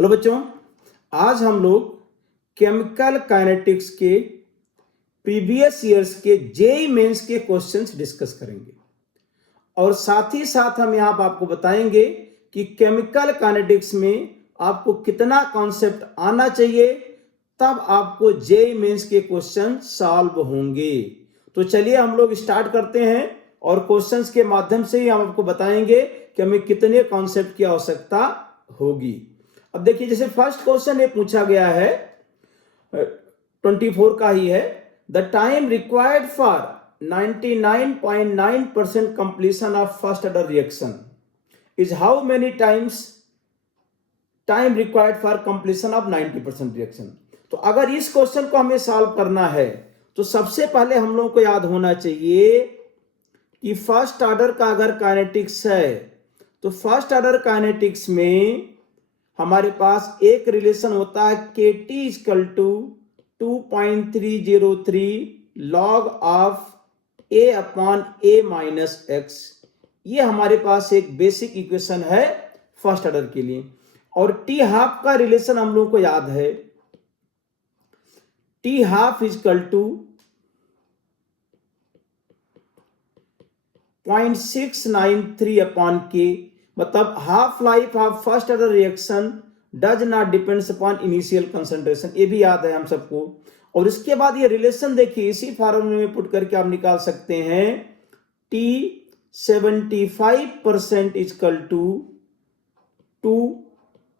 Hello बच्चों, आज हम लोग केमिकल काइनेटिक्स के प्रीवियस ईयर्स के जेईई मेंस के क्वेश्चंस डिस्कस करेंगे और साथ ही साथ हम यहाँ पर आपको बताएंगे कि केमिकल काइनेटिक्स में आपको कितना कॉन्सेप्ट आना चाहिए, तब आपको जेईई मेंस के क्वेश्चन सॉल्व होंगे। तो चलिए हम लोग स्टार्ट करते हैं और क्वेश्चंस के माध्यम से ही हम आपको बताएंगे कि हमें कितने कॉन्सेप्ट की आवश्यकता होगी। अब देखिए, जैसे फर्स्ट क्वेश्चन ये पूछा गया है 24 का ही है। The time required for 99.9% completion of first order reaction is how many times time required for completion of 90% reaction। तो अगर इस क्वेश्चन को हमें सॉल्व करना है तो सबसे पहले हम लोगों को याद होना चाहिए कि फर्स्ट ऑर्डर का अगर काइनेटिक्स है तो फर्स्ट ऑर्डर काइनेटिक्स में हमारे पास एक रिलेशन होता है KT equal to 2.303 log of A upon A minus x. ये हमारे पास एक बेसिक इक्वेशन है फर्स्ट ऑर्डर के लिए। और T हाफ का रिलेशन हम लोगों को याद है, T half equal to 0.693 upon K। मतलब half life of first order reaction does not depends upon initial concentration, ये भी याद है हम सबको। और इसके बाद ये रिलेशन देखिए, इसी फॉर्मूले में पुट करके आप निकाल सकते हैं T 75% इक्वल टू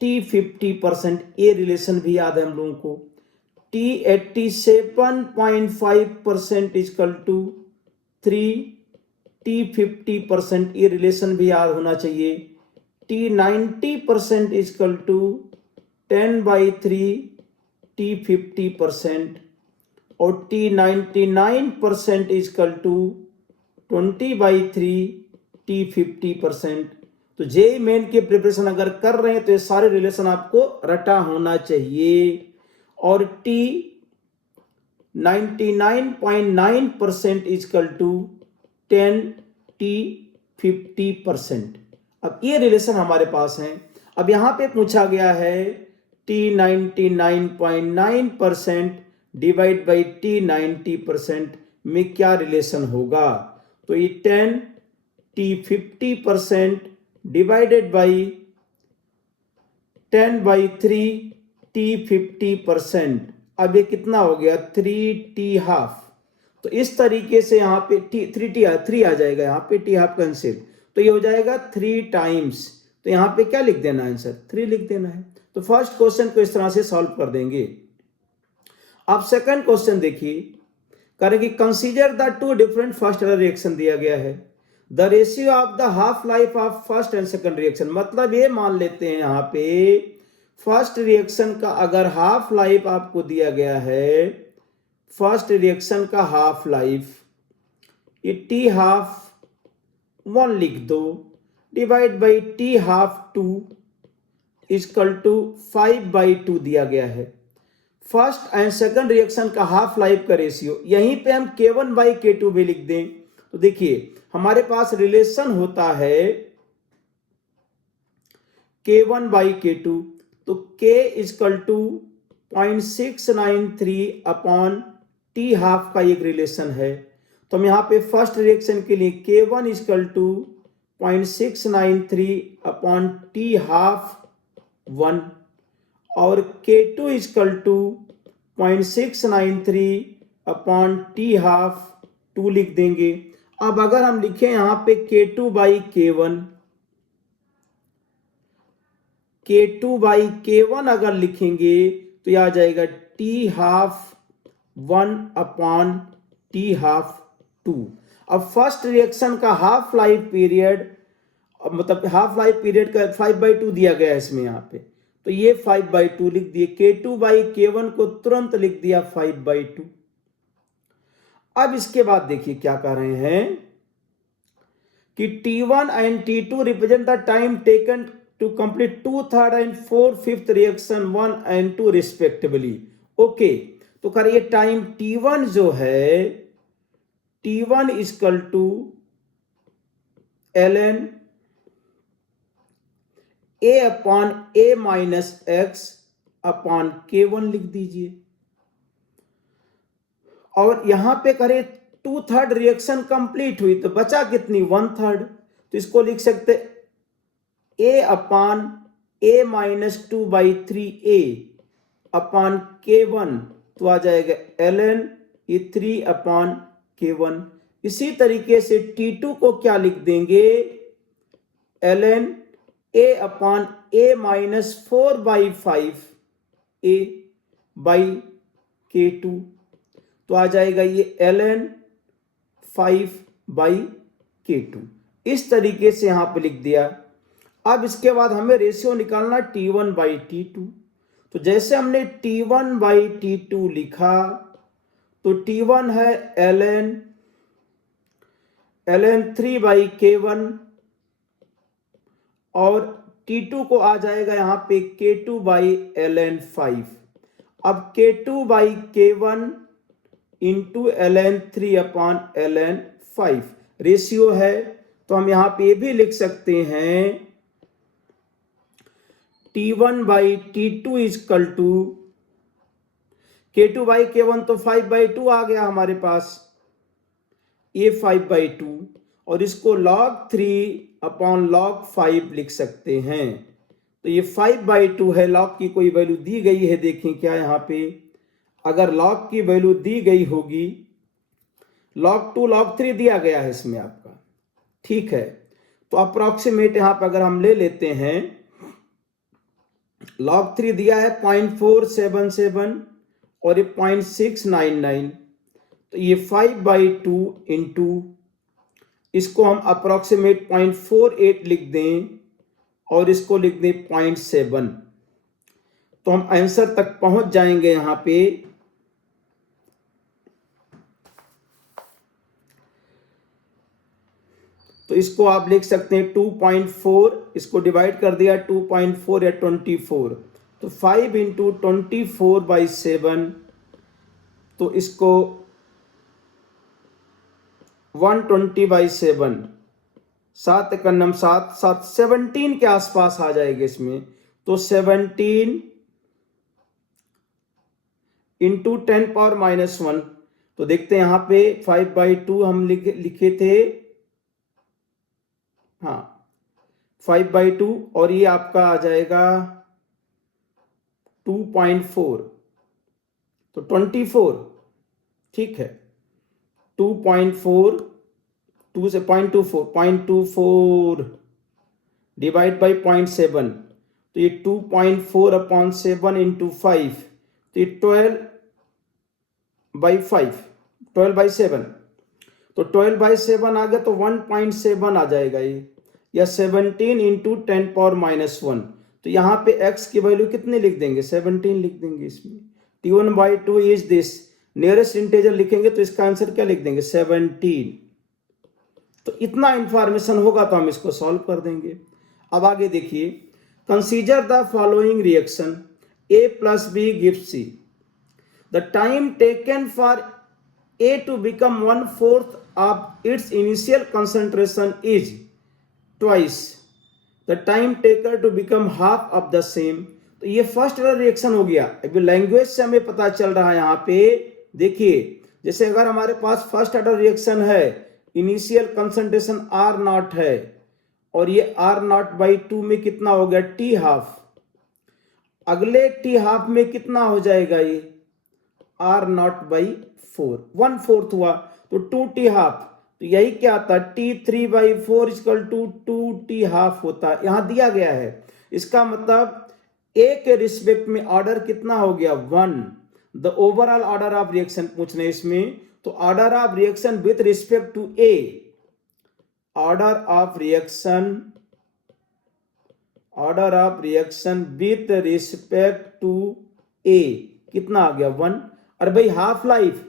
T 50%, ये रिलेशन भी याद है हम लोगों को। T 87.5% इक्वल टू 3T 50%, ये रिलेशन भी याद होना चाहिए। T 90% इक्वल टू 10/3 T 50% और T 99% इक्वल टू 20/3 T 50%। तो जेईई मेन की प्रिपरेशन अगर कर रहे हैं तो ये सारे रिलेशन आपको रटा होना चाहिए। और T 99.9% इक्वल टू 10T 50%। अब ये रिलेशन हमारे पास है। अब यहां पे पूछा गया है T 99.9% डिवाइड बाई T 90% में क्या रिलेशन होगा। तो ये 10T 50% डिवाइडेड बाई 10/3 T 50%। अब ये कितना हो गया 3T हाफ। तो इस तरीके से यहाँ पे 3 आ जाएगा, यहाँ पे T हाफ कैंसिल, तो ये हो जाएगा 3 टाइम्स। तो यहाँ पे क्या लिख देना है, आंसर 3 लिख देना है। तो फर्स्ट क्वेश्चन को इस तरह से सॉल्व कर देंगे। अब सेकंड क्वेश्चन देखिए, करेंगे consider the two different first order reaction दिया गया है। The ratio of the half life of first and second reaction, मतलब ये मान लेते हैं यहाँ पे फर्स्ट रिएक्शन का अगर हाफ लाइफ आपको दिया गया है, फर्स्ट रिएक्शन का हाफ लाइफ ये T हाफ 1 लिख दो, divide by T half 2 equal to 5/2 दिया गया है। फर्स्ट एंड सेकंड रिएक्शन का हाफ लाइफ का रेशियो, यहीं पे हम K1/K2 भी लिख दें। तो देखिए हमारे पास रिलेशन होता है K1/K2, तो K equal to 0.693 upon T half का एक रिलेशन है। तो हम यहाँ पे फर्स्ट रिएक्शन के लिए K1 equal to 0.693 upon T half 1 और K2 equal to 0.693 upon T half 2 लिख देंगे। अब अगर हम लिखें यहाँ पे K2/K1 अगर लिखेंगे तो यह आ जाएगा T half 1 upon T half 2। अब फर्स्ट रिएक्शन का हाफ लाइफ पीरियड, मतलब हाफ लाइफ पीरियड का 5/2 दिया गया है इसमें यहाँ पे, तो ये 5/2 लिख दिए। K2/K1 को तुरंत लिख दिया 5/2। अब इसके बाद देखिए क्या कर रहे हैं कि T1 and T2 represent the time taken to complete 2/3 and 4/5 reaction 1 and 2 respectively. Okay, तो करिए टाइम T1 जो है T1 equal to ln a upon a minus x upon K1 लिख दीजिए। और यहां पे करें 2/3 रिएक्शन कंप्लीट हुई तो बचा कितनी 1/3, तो इसको लिख सकते a upon a minus 2/3a upon K1, तो आ जाएगा ln ये 3 अपॉन K1। इसी तरीके से T2 को क्या लिख देंगे, ln a upon a minus 4/5 a by K2, तो आ जाएगा ये ln 5/K2। इस तरीके से यहां पे लिख दिया। अब इसके बाद हमें रेशियो निकालना T1/T2। तो जैसे हमने T1/T2 लिखा तो T1 है ln 3/K1 और T2 को आ जाएगा यहां पे K2/ln 5। अब K2/K1 into ln 3/ln 5 ratio है, तो हम यहां पे भी लिख सकते हैं T1/T2 इजकल टू K2/K1, तो 5/2 आ गया हमारे पास, ये 5/2 और इसको log 3 अपॉन log 5 लिख सकते हैं। तो ये 5/2 है, log की कोई वैल्यू दी गई है, देखें क्या यहां पे, अगर log की वैल्यू दी गई होगी, log 2 log 3 दिया गया है इसमें आपका, ठीक है। तो अप्रोक्सीमेट यहां पर अगर हम ले लेते हैं, log 3 दिया है 0.477 और ये 0.699, तो ये 5/2 इंटू इसको हम अप्रोक्सीमेट 0.48 लिख दें और इसको लिख दें 0.7, तो हम आंसर तक पहुंच जाएंगे यहां पे। तो इसको आप लिख सकते हैं 2.4, इसको डिवाइड कर दिया 2.4 या 24, तो 5 इंटू 24/7, तो इसको 120/7, 7 एकम 7 7 17 के आसपास आ जाएगा इसमें, तो 17 इंटू 10⁻⁻1, तो देखते हैं यहां पे 5/2 हम लिखे थे, हाँ 5/2 और ये आपका आ जाएगा 2.4, तो 24, ठीक है। 2.4 2 से 0.24 डिवाइड बाई 0.7, तो ये 2.4/7 इंटू 5, तो ये 12/5 12/7, तो 12/7 आ गया, तो 1.7 आ जाएगा ये, या 17 इंटू 10⁻⁻1, तो यहाँ पे x की वैल्यू कितनी लिख देंगे, 17 लिख देंगे इसमें। T1/2 is this, nearest integer लिखेंगे तो इसका आंसर क्या लिख देंगे, 17। तो इतना इंफॉर्मेशन होगा तो हम इसको सॉल्व कर देंगे। अब आगे देखिए, consider the following reaction A + B gives C. The time taken for A to become 1/4 of its initial concentration is twice the time taken to become half of the same. तो ये first order reaction हो गया। अभी language से हमें पता चल रहा है यहाँ पे, देखिए जैसे अगर हमारे पास फर्स्ट ऑर्डर रिएक्शन है, इनिशियल कंसंट्रेशन R0 है और ये R0/2 में कितना हो गया, T½ अगले T½ में कितना हो जाएगा, ये R0/4 1/4 हुआ, तो 2T½ तो यही क्या आता है, T3/4 इक्वल टू 2T½ होता है, यहां दिया गया है। इसका मतलब A के रिस्पेक्ट में ऑर्डर कितना हो गया, 1। The overall order of reaction पूछने इसमें, तो order of reaction with respect to A, order of reaction with respect to A कितना आ गया, 1। और भाई हाफ लाइफ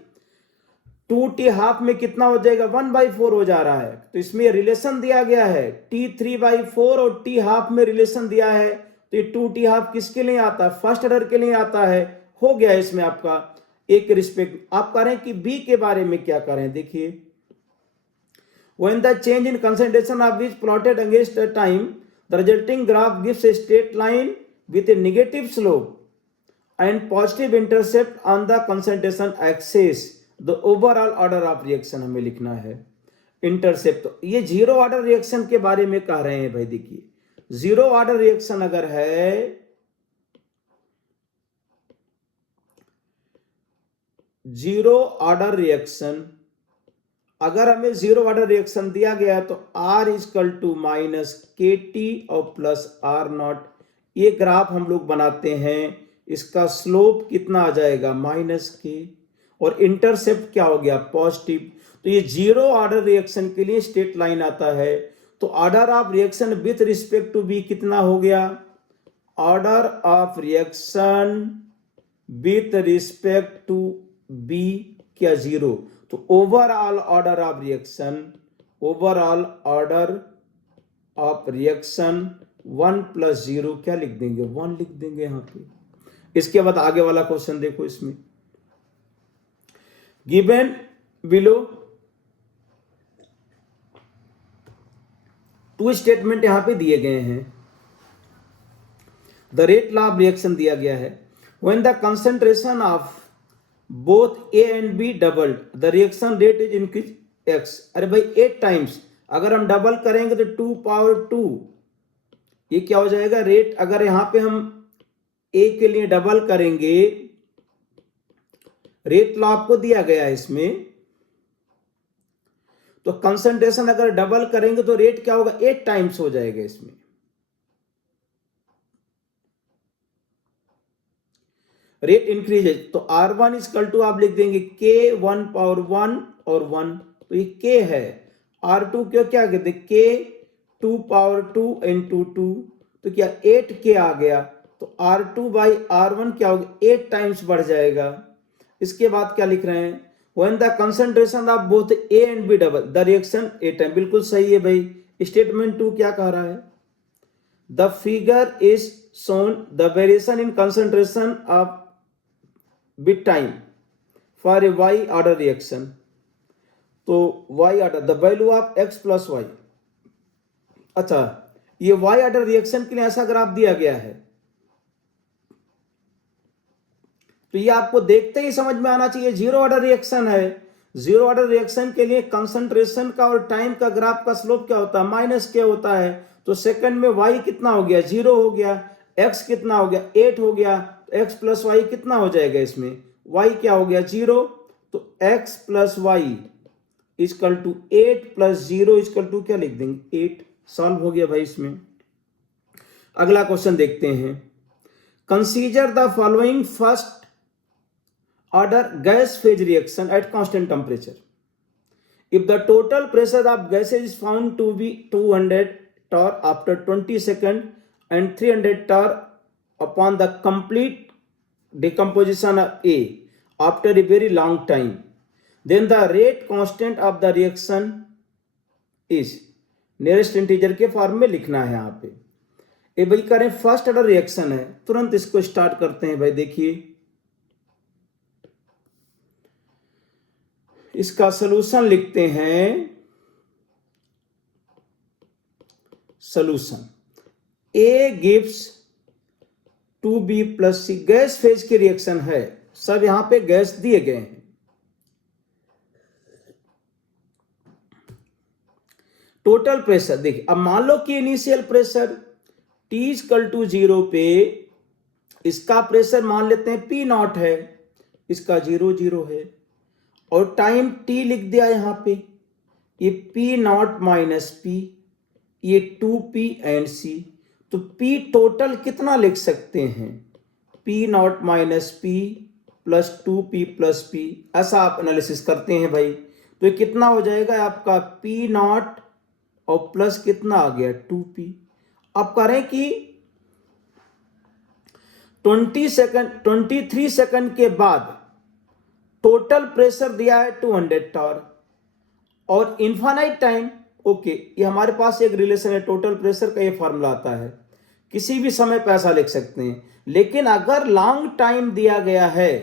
2T½ में कितना हो जाएगा, 1/4 हो जा रहा है, तो इसमें रिलेशन दिया गया है, T3/4 और T½ में रिलेशन दिया है, तो ये 2T½ किसके लिए आता है, फर्स्ट ऑर्डर के लिए आता है, हो गया इसमें आपका एक रिस्पेक्ट। आप कह रहे हैं कि बी के बारे में क्या करें, देखिए when the change in concentration of which plotted against a time The resulting graph gives a straight line with a negative slope and positive intercept on the concentration axis. The overall order of reaction हमें लिखना है intercept. तो ये zero order reaction के बारे में कह रहे हैं भाई। देखिए जीरो ऑर्डर रिएक्शन अगर है, जीरो ऑर्डर रिएक्शन अगर हमें जीरो ऑर्डर रिएक्शन दिया गया है तो R इजकल टू माइनस के टी और प्लस आर नॉट, ये ग्राफ हम लोग बनाते हैं। इसका स्लोप कितना आ जाएगा माइनस के, और इंटरसेप्ट क्या हो गया पॉजिटिव। तो ये जीरो ऑर्डर रिएक्शन के लिए स्ट्रेट लाइन आता है। तो order of reaction with respect to B कितना हो गया, order of reaction with respect to B क्या जीरो। तो overall order of reaction, overall order of reaction 1 + 0 क्या लिख देंगे 1 लिख देंगे यहां पे। इसके बाद आगे वाला क्वेश्चन देखो, इसमें गिवन बिलो टू स्टेटमेंट यहां पे दिए गए हैं। The rate law of reaction दिया गया है। When the concentration of both A and B doubled the reaction rate is increase x। अरे भाई 8 टाइम्स, अगर हम डबल करेंगे तो 2 पावर 2, ये क्या हो जाएगा रेट। अगर यहां पे हम a के लिए डबल करेंगे, रेट लॉ आपको दिया गया है इसमें, तो कंसंट्रेशन अगर डबल करेंगे तो रेट क्या होगा 8 टाइम्स हो जाएगा इसमें। रेट इंक्रीजेज तो R1 इजकल टू आप लिख देंगे K 1 पावर 1 और 1, तो ये K है। R2 क्यों क्या कहते K 2 पावर 2 इंटू 2, तो क्या 8K आ गया। तो R2 बाई R1 क्या होगा 8 टाइम्स बढ़ जाएगा। इसके बाद क्या लिख रहे हैं, when the concentration of both A and B double the reaction 8 time. बिल्कुल सही है भाई। स्टेटमेंट 2 क्या कह रहा है, the figure is shown the variation in concentration of bit time for a y order reaction। तो y order the value of x plus y। अच्छा, ये y order reaction के लिए ऐसा ग्राफ दिया गया है, तो ये आपको देखते ही समझ में आना चाहिए जीरो ऑर्डर रिएक्शन है। जीरो ऑर्डर रिएक्शन के लिए कंसंट्रेशन का और टाइम का ग्राफ का स्लोप क्या होता है माइनस के होता है। तो सेकंड में y कितना हो गया 0 हो गया, x कितना हो गया 8 हो गया, तो x प्लस वाई कितना हो जाएगा इसमें, y क्या हो गया 0, तो x plus y equal to 8 + 0 equal to क्या लिख देंगे 8। सॉल्व हो गया भाई इसमें। अगला क्वेश्चन देखते हैं, consider the following first order gas phase reaction at constant temperature. If the total pressure of gases is found to be 200 torr after 20 seconds and 300 torr upon the complete decomposition of A after a very long time, then the rate constant of the reaction is nearest integer के form में लिखना है यहाँ पे। ये भाई करें first order reaction है, तुरंत इसको स्टार्ट करते हैं भाई। देखिए इसका सॉल्यूशन लिखते हैं, solution A gives 2B + C gas phase की रिएक्शन है, सब यहां पे गैस दिए गए हैं। टोटल प्रेशर देखिए, अब मान लो कि इनिशियल प्रेशर T = 0 पे इसका प्रेशर मान लेते हैं P0 है, इसका 0 0 है, और टाइम t लिख दिया यहां पे, ये P0 - P, ये 2P एंड C। तो P टोटल कितना लिख सकते हैं P0 - P + 2P + P, ऐसा आप एनालिसिस करते हैं भाई। तो ये कितना हो जाएगा आपका P0 और प्लस कितना आ गया 2P। अब करें कि 23 सेकंड के बाद टोटल प्रेशर दिया है 200 टॉर और इनफाइनाइट टाइम। ओके, ये हमारे पास एक रिलेशन है, टोटल प्रेशर का ये फॉर्मूला आता है, किसी भी समय पैसा लिख सकते हैं। लेकिन अगर लॉन्ग टाइम दिया गया है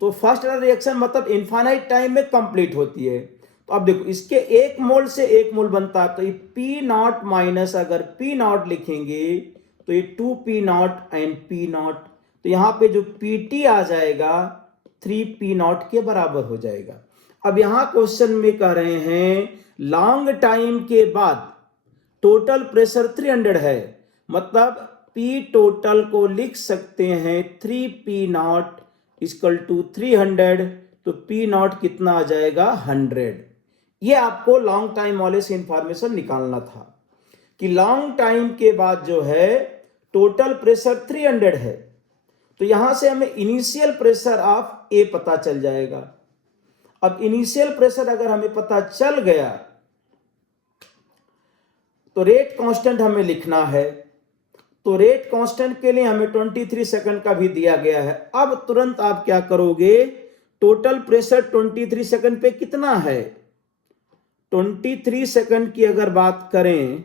तो फर्स्ट ऑर्डर रिएक्शन मतलब इनफाइनाइट टाइम में कंप्लीट होती है। तो अब देखो इसके 1 मोल से 1 मोल बनता है, तो ये पी नॉट माइनस, अगर पी नॉट लिखेंगे तो ये 2 P not and P not, तो यहाँ पे जो पी टी आ जाएगा 3 पी नॉट के बराबर हो जाएगा। अब यहाँ क्वेश्चन में कह रहे हैं लॉन्ग टाइम के बाद टोटल प्रेशर 300 है, मतलब पी टोटल को लिख सकते हैं 3 पी नॉट इक्वल टू 300, तो पी नॉट कितना आ जाएगा 100। ये आपको लॉन्ग टाइम वाले से इंफॉर्मेशन निकालना था कि लॉन्ग टाइम के बाद जो है टोटल प्रेशर 300 है, तो यहां से हमें इनिशियल प्रेशर ऑफ ए पता चल जाएगा। अब इनिशियल प्रेशर अगर हमें पता चल गया तो रेट कांस्टेंट हमें लिखना है, तो रेट कांस्टेंट के लिए हमें 23 सेकंड का भी दिया गया है। अब तुरंत आप क्या करोगे, टोटल प्रेशर 23 सेकंड पे कितना है, 23 सेकंड की अगर बात करें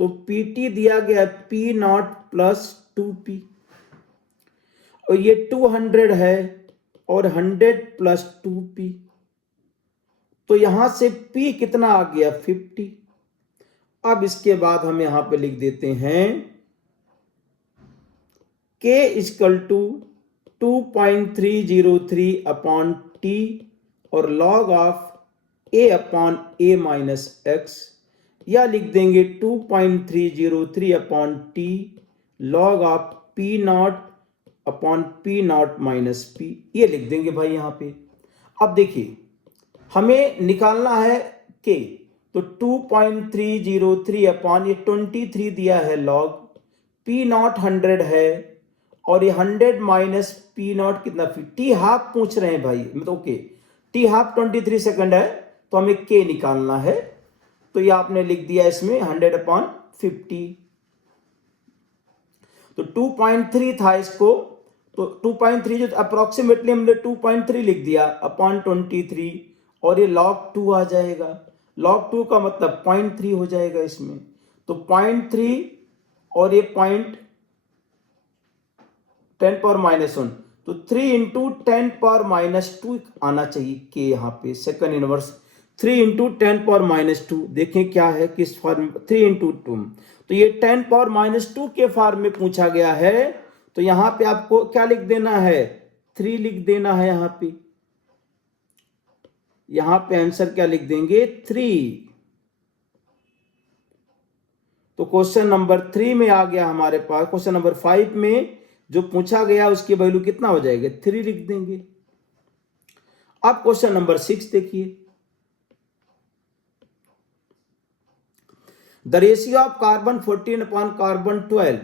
तो पीटी दिया गया पी नॉट प्लस 2p, और ये 200 है और 100 प्लस 2p, तो यहां से p कितना आ गया 50। अब इसके बाद हम यहां पे लिख देते हैं k equal to 2.303 upon t और log of a upon a minus x, या लिख देंगे 2.303 upon t log of p naught upon p naught minus p, ये लिख देंगे भाई यहाँ पे। अब देखिए हमें निकालना है k, तो 2.303 अपॉन ये 23 दिया है log, p नॉट 100 है और ये 100 माइनस p नॉट कितना, t हाफ पूछ रहे हैं भाई, मतलब ओके t हाफ 23 सेकंड है, तो हमें k निकालना है, तो ये आपने लिख दिया इसमें 100 अपॉन 50, तो 2.3 था इसको, तो 2.3 जो अप्रोक्सीमेटली हमने 2.3 लिख दिया अपॉन 23, और ये log 2 आ जाएगा, log 2 का मतलब 0.3 हो जाएगा इसमें, तो 0.3 और ये 10 पावर माइनस 1, तो 3 इंटू 10 पावर माइनस 2 आना चाहिए के, यहाँ पे second inverse 3 into 10 power minus 2, देखें क्या है किस फॉर्म में, 3 इंटू 2, तो ये 10 पावर माइनस 2 के फॉर्म में पूछा गया है, तो यहाँ पे आपको क्या लिख देना है 3 लिख देना है, यहाँ पे आंसर क्या लिख देंगे 3। तो क्वेश्चन नंबर 3 में आ गया हमारे पास, क्वेश्चन नंबर 5 में जो पूछा गया उसकी वैल्यू कितना हो जाएगा 3 लिख देंगे। अब क्वेश्चन नंबर 6 देखिए, the ratio of carbon 14 upon carbon 12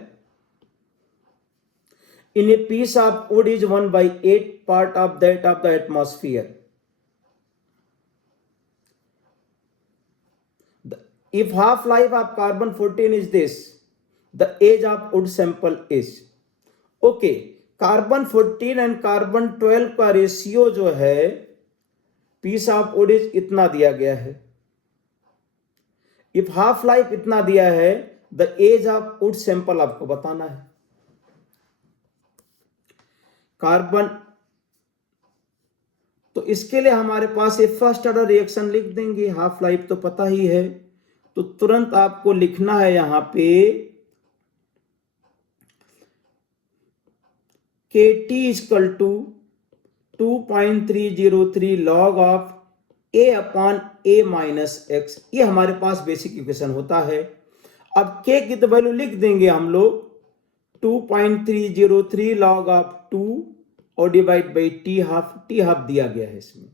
in a piece of wood is 1/8 part of that of the atmosphere. If half life of carbon 14 is this, the age of wood sample is, okay, carbon 14 and carbon 12 का ratio जो है piece of would is इतना दिया गया है, if half life इतना दिया है, the age of wood sample आपको बताना है। कार्बन, तो इसके लिए हमारे पास ये फर्स्ट ऑर्डर रिएक्शन लिख देंगे, हाफ लाइफ तो पता ही है, तो तुरंत आपको लिखना है यहां पे KT equal to 2.303 log of A upon A minus x, ये हमारे पास बेसिक इक्वेशन होता है। अब K की तो वैल्यू लिख देंगे हम लोग 2.303 log ऑफ 2 और डिवाइड बाई टी हाफ दिया गया है इसमें।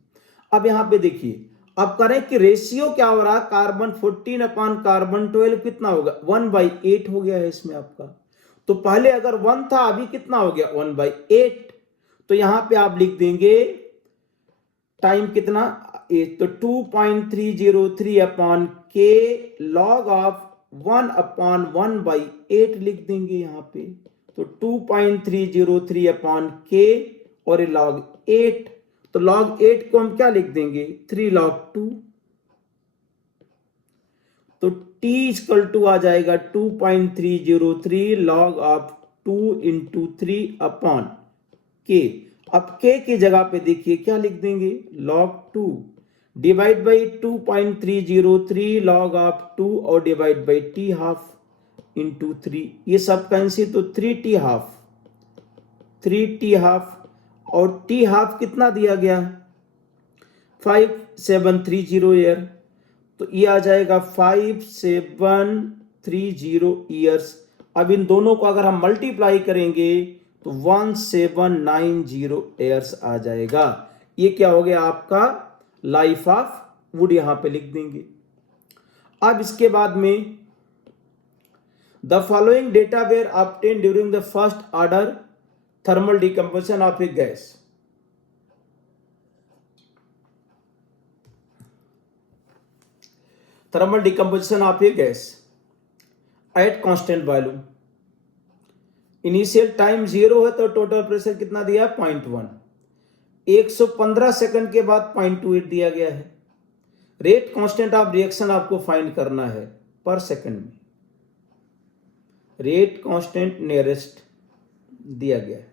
अब यहां पे देखिए, अब करें कि रेशियो क्या हो रहा है, कार्बन 14 अपॉन कार्बन 12 कितना होगा 1/8 हो गया है इसमें आपका, तो पहले अगर 1 था अभी कितना हो गया 1/8, तो यहां पे आप लिख देंगे टाइम कितना, तो 2.303 अपॉन के लॉग ऑफ 1 अपॉन 1/8 लिख देंगे यहां पे, तो 2.303 अपॉन के और ये log 8, तो log 8 को हम क्या लिख देंगे 3 log 2, तो t इक्वल टू आ जाएगा 2.303 log ऑफ 2 इंटू 3 अपॉन के। अब के की जगह पे देखिए क्या लिख देंगे log 2, divide by 2.303 log of 2 और divide by T half into 3, ये सब कैंसिल, तो 3t हाफ और टी हाफ कितना दिया गया 5730 ईयर, तो ये आ जाएगा 5730 ईयर्स। अब इन दोनों को अगर हम मल्टीप्लाई करेंगे तो 1790 ईयर्स आ जाएगा। ये क्या हो गया आपका लाइफ ऑफ वुड, यहां पे लिख देंगे। अब इसके बाद में the following data were obtain during the first order thermal decomposition of a gas. Thermal decomposition of a gas at constant value. Initial time 0 है तो टोटल प्रेशर कितना दिया 0.1। 115 सेकंड के बाद 0.28 दिया गया है। रेट कांस्टेंट ऑफ रिएक्शन आपको फाइंड करना है पर सेकंड में। रेट कांस्टेंट नियरेस्ट दिया गया है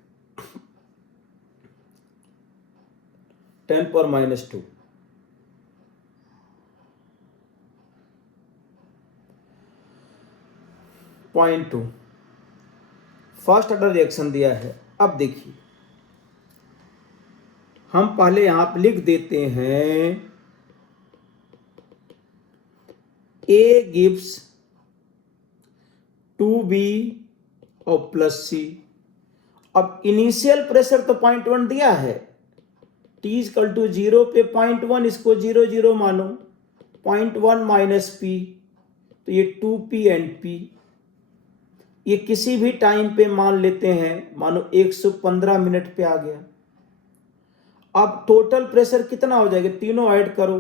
10⁻²। पॉइंट 2 फर्स्ट ऑर्डर रिएक्शन दिया है। अब देखिए हम पहले यहां पर लिख देते हैं A gives 2B और प्लस C। अब इनिशियल प्रेशर तो 0.1 दिया है, T=0 पे 0.1, इसको 0 मानो, 0.1 माइनस P, तो ये 2P एंड P। ये किसी भी टाइम पे मान लेते हैं, मानो 115 मिनट पे आ गया। अब टोटल प्रेशर कितना हो जाएगा, तीनों ऐड करो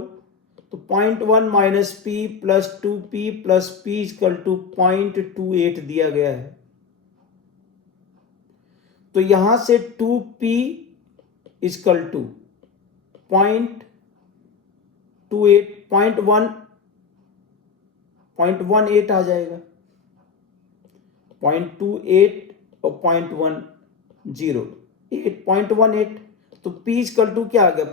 तो 0.1 minus P plus 2P plus P equal to 0.28 दिया गया है। तो यहां से 2P इक्वल टू 0.28 0.18 आ जाएगा, 0.28 और 0.10 8.18, तो P इक्वल टू क्या आ गया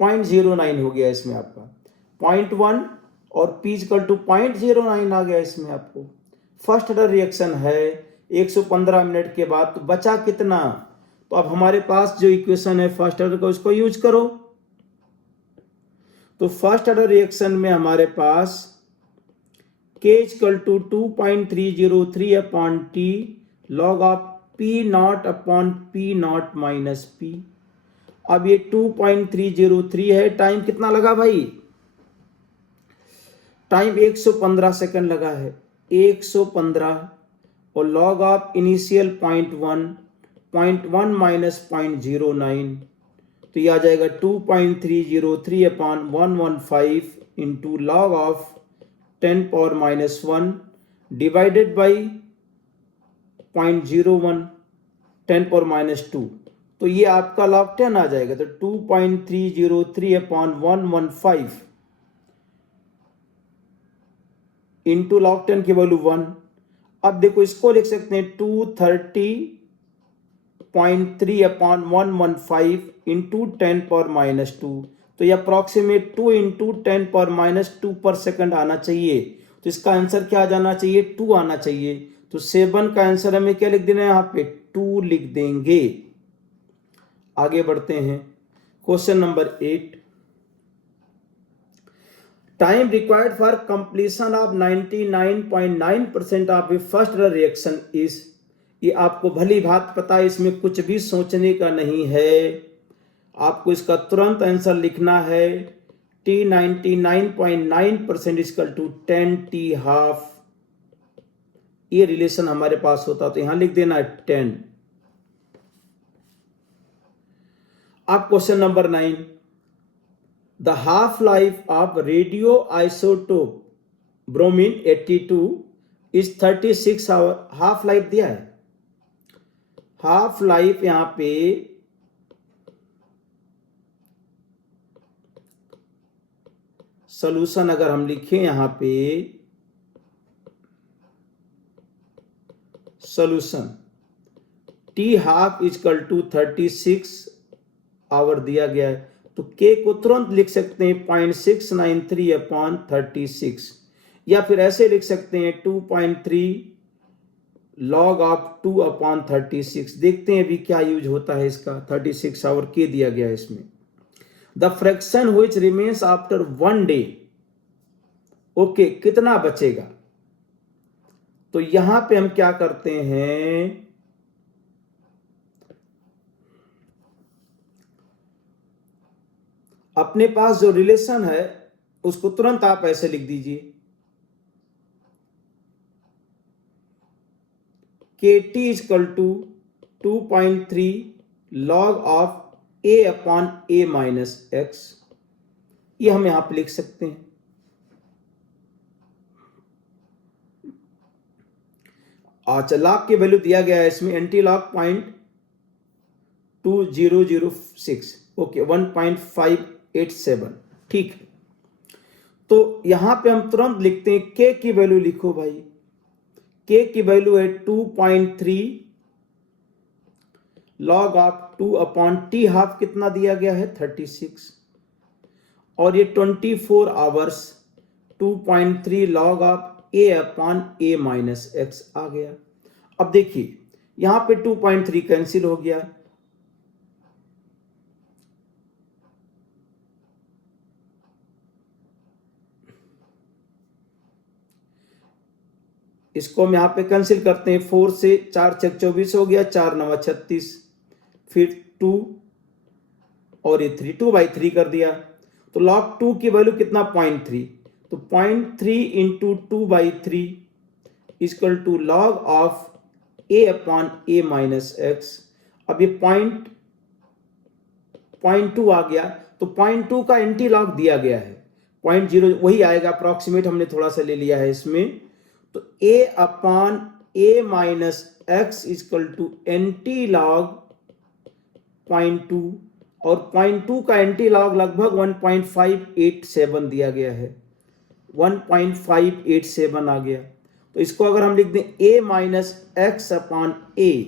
0.09 हो गया इसमें आपका 0.1 और P इक्वल टू 0.09 आ गया इसमें आपको। फर्स्ट ऑर्डर रिएक्शन है 115 मिनट के बाद, तो बचा कितना, तो अब हमारे पास जो इक्वेशन है फर्स्ट ऑर्डर का उसको यूज करो। तो फर्स्ट ऑर्डर रिएक्शन में हमारे पास K equal to 2.303 upon T log of P0 upon P0 minus P। अब ये 2.303 है, टाइम कितना लगा भाई, टाइम 115 सेकंड लगा है, 115 और लॉग ऑफ इनिशियल 0.1 माइनस 0.09, तो ये आ जाएगा 2.303 upon 115 into log of 10⁻⁻1 divided by 0.01 10⁻², तो ये आपका लॉग 10 आ जाएगा। तो 2.303 अपॉन 115 इंटू लॉग 10 की वैल्यू 1। अब देखो इसको लिख सकते हैं 230.3 अपॉन 115 इंटू 10⁻², तो ये अप्रॉक्सीमेट 2 इंटू 10⁻² पर सेकंड आना चाहिए। तो इसका आंसर क्या आ जाना चाहिए 2 आना चाहिए। तो 7 का आंसर हमें क्या लिख देना है, यहाँ पे 2 लिख देंगे। आगे बढ़ते हैं, question number 8। Time required for completion of 99.9% of A first reaction is, ये आपको भली भांति पता है, इसमें कुछ भी सोचने का नहीं है, आपको इसका तुरंत आंसर लिखना है। T 99.9% equal to 10T half, ये रिलेशन हमारे पास होता तो यहां लिख देना है 10। अब question number 9, the half life of radio isotope bromine 82 is 36 hour. Half life दिया है, हाफ लाइफ यहां पे सॉल्यूशन अगर हम लिखें, यहां पे solution T half equal to 36 hour दिया गया है, तो k को तुरंत लिख सकते हैं 0.693 अपॉन 36, या फिर ऐसे लिख सकते हैं 2.3 log ऑफ 2 अपॉन 36। देखते हैं अभी क्या यूज होता है इसका। 36 आवर k दिया गया है इसमें। The fraction which remains after 1 day, okay, कितना बचेगा? तो यहां पे हम क्या करते हैं, अपने पास जो रिलेशन है उसको तुरंत आप ऐसे लिख दीजिए, KT equal to 2.3 log of a upon a minus x. ये हम यहां पे लिख सकते हैं। अच्छा, लॉग की वैल्यू दिया गया है इसमें, एंटी लॉग 0.2006, ओके, 1.587, ठीक। तो यहां पे हम तुरंत लिखते हैं k की वैल्यू लिखो भाई, k की वैल्यू है 2.3 log of 2 upon t half कितना दिया गया है 36, और ये 24 hours 2.3 log of a upon a minus x आ गया। अब देखिए यहां पे 2.3 कैंसिल हो गया, इसको हम यहां पे कैंसिल करते हैं। 4 से 4 6 24 हो गया, 4 9 36, फिर 2 और ये 3, 2/3 कर दिया। तो log 2 की वैल्यू कितना 0.3, तो 0.3 into 2/3 equal to log of a upon a minus x. अब ये 0.2 आ गया, तो 0.2 का एंटी लॉग दिया गया है 0.0, वही आएगा अप्रॉक्सीमेट, हमने थोड़ा सा ले लिया है इसमें। तो a upon a minus x equal to anti log 0.2, और 0.2 का एंटी लॉग लगभग 1.587 दिया गया है, 1.587 आ गया। तो इसको अगर हम लिख दें a minus x upon a,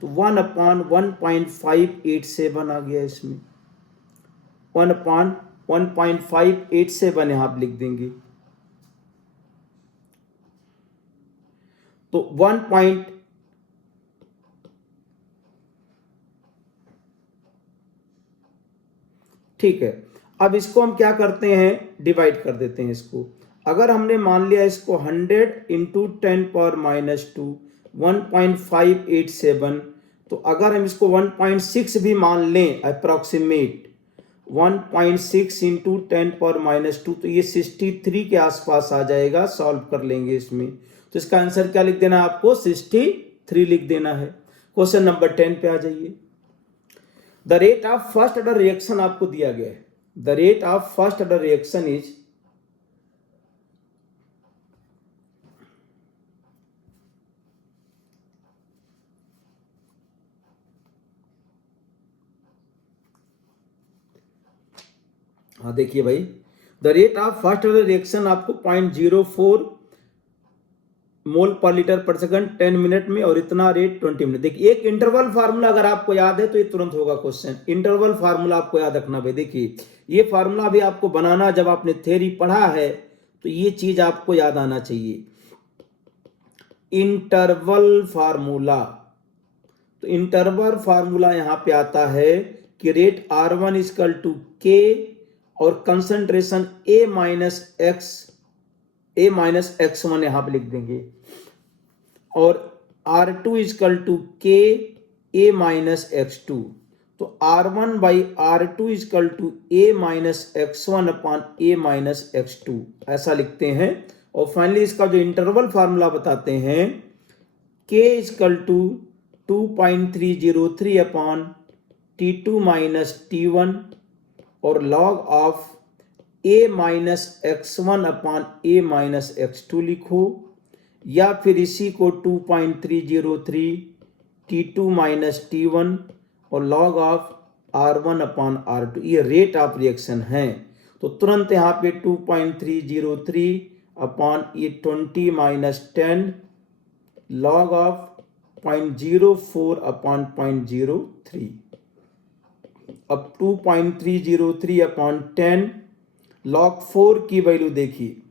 तो 1 अपॉन 1.587 आ गया इसमें, 1 अपॉन 1.587 यहां आप लिख देंगे। तो 1. ठीक है, अब इसको हम क्या करते हैं, डिवाइड कर देते हैं इसको। अगर हमने मान लिया इसको 100 इंटू 10 पावर माइनस 2 1.587, तो अगर हम इसको 1.6 भी मान लें अप्रॉक्सीमेट, 1.6 इंटू 10 पावर माइनस 2, तो ये 63 के आसपास आ जाएगा। सॉल्व कर लेंगे इसमें, तो इसका आंसर क्या लिख देना है आपको, 63 लिख देना है। क्वेश्चन नंबर 10 पे आ जाइए। The rate of first order reaction आपको दिया गया है। The rate of first order reaction is, हाँ देखिए भाई, the rate of first order reaction आपको 0.04 मोल पर लीटर पर सेकंड 10 मिनट में, और इतना रेट 20 मिनट। देखिए एक इंटरवल फार्मूला अगर आपको याद है तो ये तुरंत होगा क्वेश्चन। इंटरवल फार्मूला आपको याद रखना भाई। देखिए ये फार्मूला भी आपको बनाना, जब आपने थ्योरी पढ़ा है तो ये चीज आपको याद आना चाहिए, इंटरवल फार्मूला। तो इंटरवल फार्मूला यहां पे आता है कि rate R1 equal to K और कंसंट्रेशन A माइनस x1 यहां पे लिख देंगे, और R2 equal to K A minus x2। तो R1 by R2 equal to A minus x1 upon A minus x2, ऐसा लिखते हैं। और फाइनली इसका जो इंटरवल फार्मूला बताते हैं, K equal to 2.303 upon T2 minus T1, और log of A minus x1 upon A minus x2 लिखो, या फिर इसी को 2.303 T2 माइनस T1 और log of R1 upon R2, ये रेट ऑफ रिएक्शन है। तो तुरंत यहाँ पे 2.303 अपॉन ये 20 माइनस 10 log ऑफ 0.04 अपॉन 0.03, अब 2.303 अपॉन 10, log 4 की वैल्यू देखिए,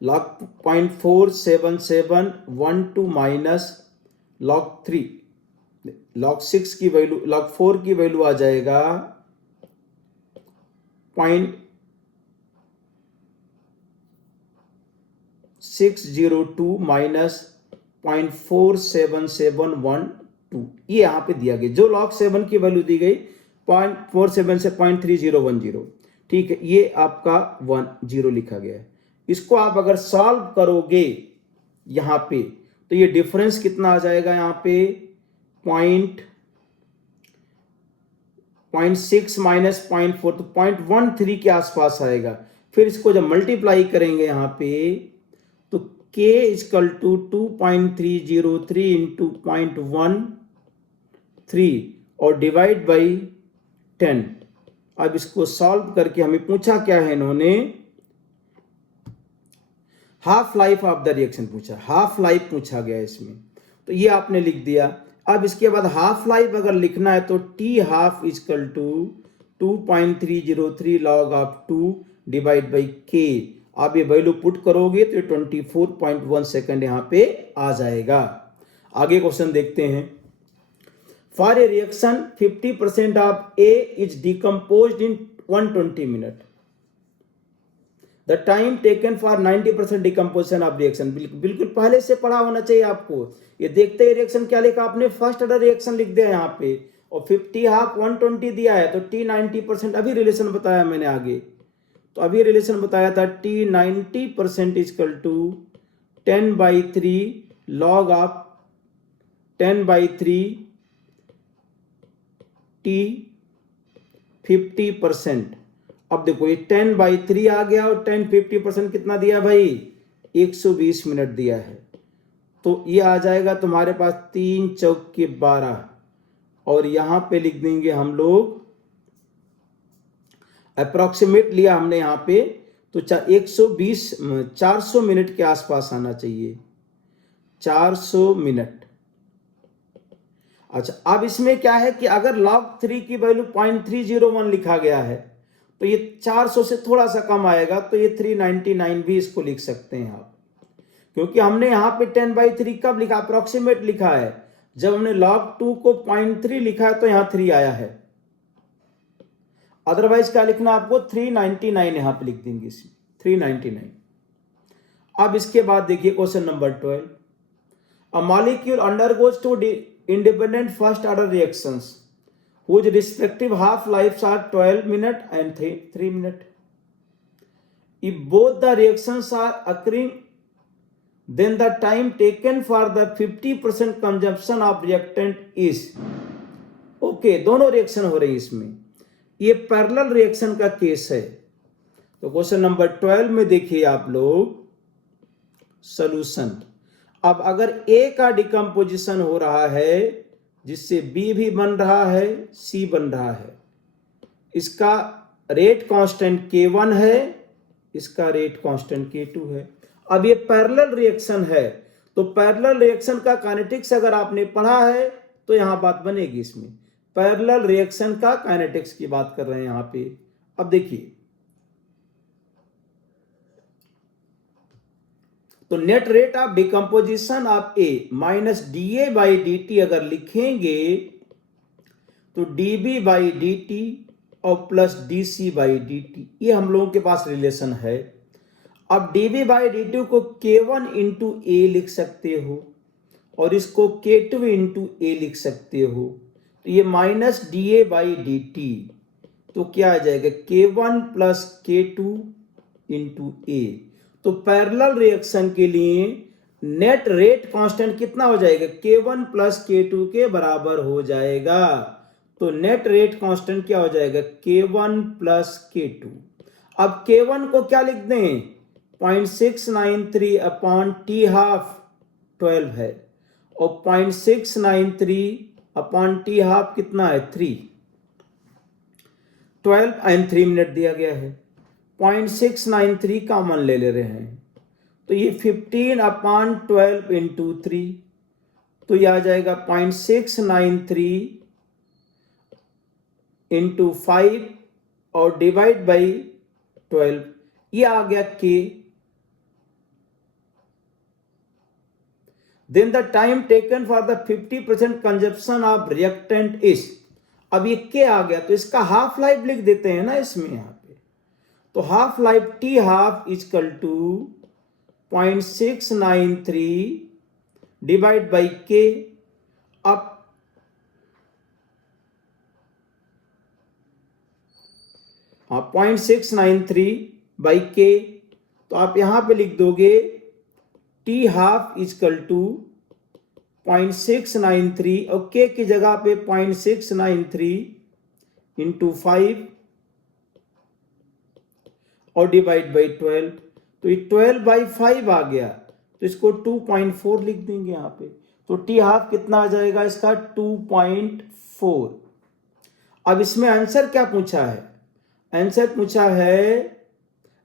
log 0.47712 माइनस log 3, log 6 की वैल्यू, log 4 की वैल्यू आ जाएगा 0.602 माइनस 0.47712, ये यहाँ पे दिया गया। जो log 7 की वैल्यू दी गई 0.47 से 0.3010, ठीक है, ये आपका 10 लिखा गया है। इसको आप अगर सॉल्व करोगे यहाँ पे तो ये डिफरेंस कितना आ जाएगा, यहाँ पे 0.6 माइनस 0.4, तो 0.13 के आसपास आएगा। फिर इसको जब मल्टीप्लाई करेंगे यहाँ पे तो k इजकल टू 2.303 इंटू 0.13 और डिवाइड बाई 10। अब इसको सॉल्व करके हमें पूछा क्या है, इन्होंने half life of the reaction पूछा, हाफ लाइफ पूछा गया इसमें, तो ये आपने लिख दिया। अब इसके बाद हाफ लाइफ अगर लिखना है तो T half equal to 2.303 log of 2 divide by K. आप ये वैल्यू पुट करोगे तो 24.1 सेकंड यहाँ पे आ जाएगा। आगे क्वेश्चन देखते हैं। For a reaction 50% of A is decomposed in 120 minute, the time taken for 90% decomposition of reaction. बिल्कुल पहले से पढ़ा होना चाहिए आपको। ये देखते ही रिएक्शन क्या लिखा आपने, फर्स्ट ऑर्डर रिएक्शन लिख दिया यहाँ पे, और 50 हाफ 120 दिया है, तो टी 90%। अभी रिलेशन बताया मैंने आगे, तो अभी रिलेशन बताया था T 90% equal to 10/3 log of 10/3 T 50%। अब देखो ये 10/3 आ गया और 10 50% कितना दिया भाई, 120 मिनट दिया है। तो ये आ जाएगा तुम्हारे पास 3 चौक के 12, और यहां पे लिख देंगे हम लोग अप्रोक्सीमेट लिया हमने यहाँ पे, तो 400 मिनट के आसपास आना चाहिए, 400 मिनट। अच्छा, अब इसमें क्या है कि अगर log 3 की वैल्यू 0.301 लिखा गया है तो ये 400 से थोड़ा सा कम आएगा, तो ये 399 भी इसको लिख सकते हैं आप, क्योंकि हमने यहाँ पे 10/3 कब लिखा, अप्रोक्सीमेट लिखा है। जब हमने log 2 को 0.3 लिखा है तो यहाँ 3 आया है, अदरवाइज क्या लिखना आपको 399 यहाँ पे लिख देंगे इसमें 399। अब इसके बाद देखिए question number 12। A molecule undergoes two independent first order reactions whose respective half lives are 12 minutes and 3 minutes. If both the reactions are occurring, then the time taken for the 50% consumption of reactant is okay, दोनों reaction हो रही है इसमें, ये parallel reaction का case है। तो question number 12 में देखिए आप लोग सॉल्यूशन। अब अगर ए का डिकम्पोजिशन हो रहा है जिससे बी भी बन रहा है, सी बन रहा है, इसका रेट कांस्टेंट K1 है, इसका रेट कांस्टेंट K2 है। अब ये पैरेलल रिएक्शन है, तो पैरेलल रिएक्शन का काइनेटिक्स अगर आपने पढ़ा है तो यहां बात बनेगी। इसमें पैरेलल रिएक्शन का काइनेटिक्स की बात कर रहे हैं यहां पे। अब देखिए, तो net rate of decomposition of A minus DA/dt अगर लिखेंगे तो dB/dt और प्लस dC/dt, ये हम लोगों के पास रिलेशन है। अब dB/dt को K1 इंटू ए लिख सकते हो और इसको K2 इंटू ए लिख सकते हो, तो ये माइनस DA/dt, तो क्या आ जाएगा K1 प्लस K2 इंटू ए। तो पैरेलल रिएक्शन के लिए नेट रेट कांस्टेंट कितना हो जाएगा, K1 प्लस K2 के बराबर हो जाएगा। तो नेट रेट कांस्टेंट क्या हो जाएगा, K1 प्लस K2। अब K1 को क्या लिख दें, 0.693 अपॉन टी हाफ 12 है, और 0.693 अपॉन टी हाफ कितना है 3, 12 एंड 3 मिनट दिया गया है। 0.693 कॉमन ले रहे हैं, तो ये 15 अपॉन 12 इंटू 3, तो ये आ जाएगा 0.693 इंटू 5 और डिवाइड बाई 12, ये आ गया K। Then the time taken for the 50% consumption of reactant is, अब ये K आ गया तो इसका हाफ लाइफ लिख देते हैं ना इसमें यहाँ पे, तो half life T half equal to 0.693 divide by K। अब हाँ 0.693 बाई K, तो आप यहां पे लिख दोगे T हाफ इजकल टू 0.693 और K की जगह पे 0.693 इंटू 5 और डिवाइड बाई 12, तो ये 12/5 आ गया, तो इसको 2.4 लिख देंगे यहाँ पे, तो T हाफ कितना आ जाएगा इसका 2.4। अब इसमें आंसर क्या पूछा है, आंसर पूछा है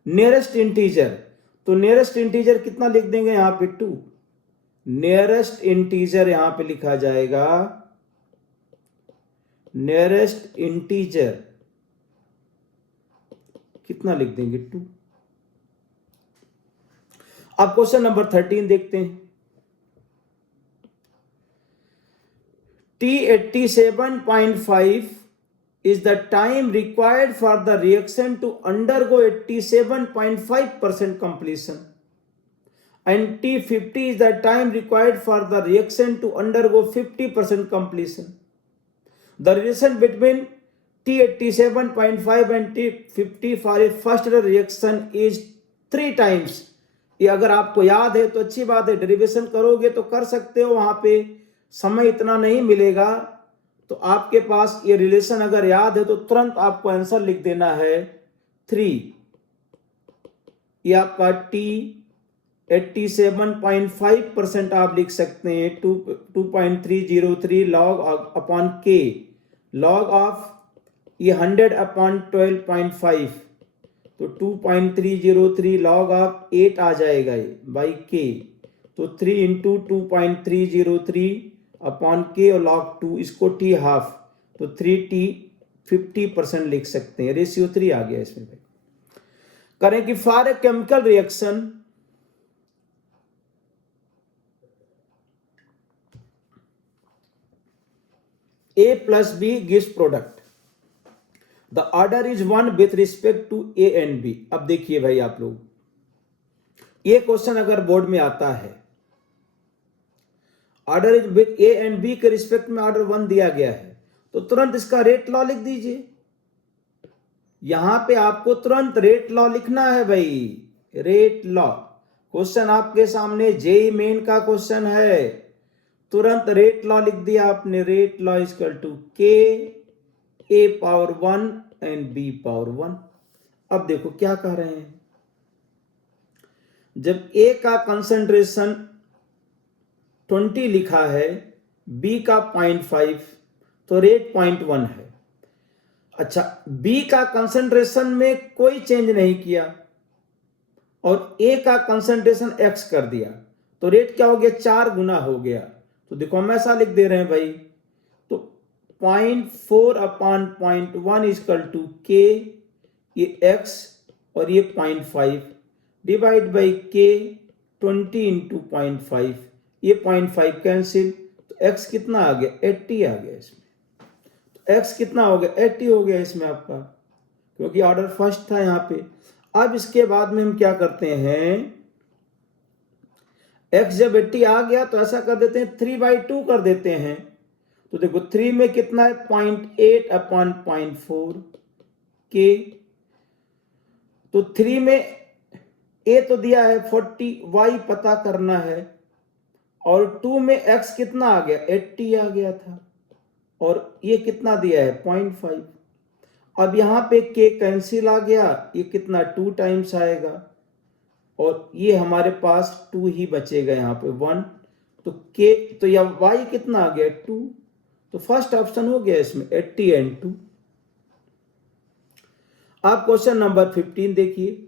नियरेस्ट इंटीजर, तो नियरेस्ट इंटीजर कितना लिख देंगे यहां पे 2, नियरेस्ट इंटीजर यहां पे लिखा जाएगा, नियरेस्ट इंटीजर कितना लिख देंगे 2। अब क्वेश्चन नंबर 13 देखते हैं। T87.5 is the time required for the reaction to undergo 87.5% completion, and T50 is the time required for the reaction to undergo 50% completion. The relation between T87.5 and T50 for a first reaction is 3 times. ये अगर आपको याद है तो अच्छी बात है, derivation करोगे तो कर सकते हो, वहां पे समय इतना नहीं मिलेगा, तो आपके पास ये रिलेशन अगर याद है तो तुरंत आपको आंसर लिख देना है 3। ये आपका T87.5% आप लिख सकते हैं 2.303 log upon K, log of ये 100 अपॉन 12.5, तो 2.303 लॉग ऑफ 8 आ जाएगा ये बाई K, तो 3 इंटू 2.303 अपॉन K और लॉग 2, इसको T हाफ, तो 3T 50% लिख सकते हैं, रेशियो 3 आ गया इसमें भाई। करें कि for a chemical reaction A plus B gives product, the order is 1 with respect to A and B। अब देखिए भाई आप लोग, ये क्वेश्चन अगर बोर्ड में आता है, order is with A and B के रिस्पेक्ट में ऑर्डर 1 दिया गया है, तो तुरंत इसका रेट लॉ लिख दीजिए। यहां पे आपको तुरंत रेट लॉ लिखना है भाई, रेट लॉ। क्वेश्चन आपके सामने जेई मेन का क्वेश्चन है, तुरंत रेट लॉ लिख दिया आपने, rate law equal to K A power 1 and B power 1। अब देखो क्या कह रहे हैं, जब A का कंसंट्रेशन 20 लिखा है, B का 0.5, तो रेट 0.1 है। अच्छा, B का कंसंट्रेशन में कोई चेंज नहीं किया और A का कंसंट्रेशन X कर दिया, तो रेट क्या हो गया, 4 गुना हो गया। तो देखो हम ऐसा लिख दे रहे हैं भाई, तो 0.4 अपॉन 0.1 इक्वल टू K, ये X और ये 0.5 डिवाइड बाई K 20 इंटू 0.5, ये 0.5 कैंसिल, तो x कितना आ गया, 80 आ गया इसमें। तो x कितना हो गया, 80 हो गया इसमें आपका, क्योंकि ऑर्डर फर्स्ट था यहाँ पे। अब इसके बाद में हम क्या करते हैं, x जब 80 आ गया तो ऐसा कर देते हैं 3/2 कर देते हैं, तो देखो 3 में कितना है, 0.8 अपॉन 0.4 K, तो 3 में a तो दिया है 40, y पता करना है, और 2 में x कितना आ गया, 80 आ गया था, और ये कितना दिया है 0.5। अब यहां पे k कैंसिल आ गया, ये कितना 2 टाइम्स आएगा, और ये हमारे पास 2 ही बचेगा यहाँ पे 1, तो k तो या y कितना आ गया 2, तो फर्स्ट ऑप्शन हो गया इसमें 80 एंड 2। आप क्वेश्चन नंबर 15 देखिए,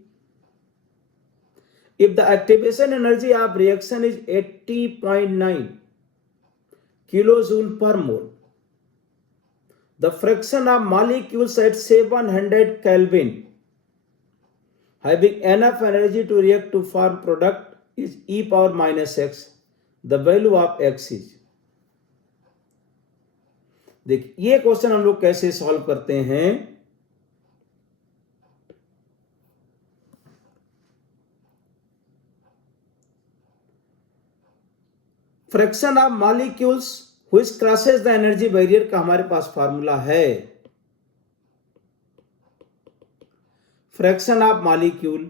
if the activation energy of reaction is 80.9 kilojoule per mole, the fraction of molecules at 700 Kelvin having enough energy to react to form product is e power minus x. The value of x is. देखिए ये question हम लोग कैसे solve करते हैं। Fraction of molecules which crosses the energy barrier का हमारे पास फार्मूला है। फ्रैक्शन ऑफ मॉलिक्यूल,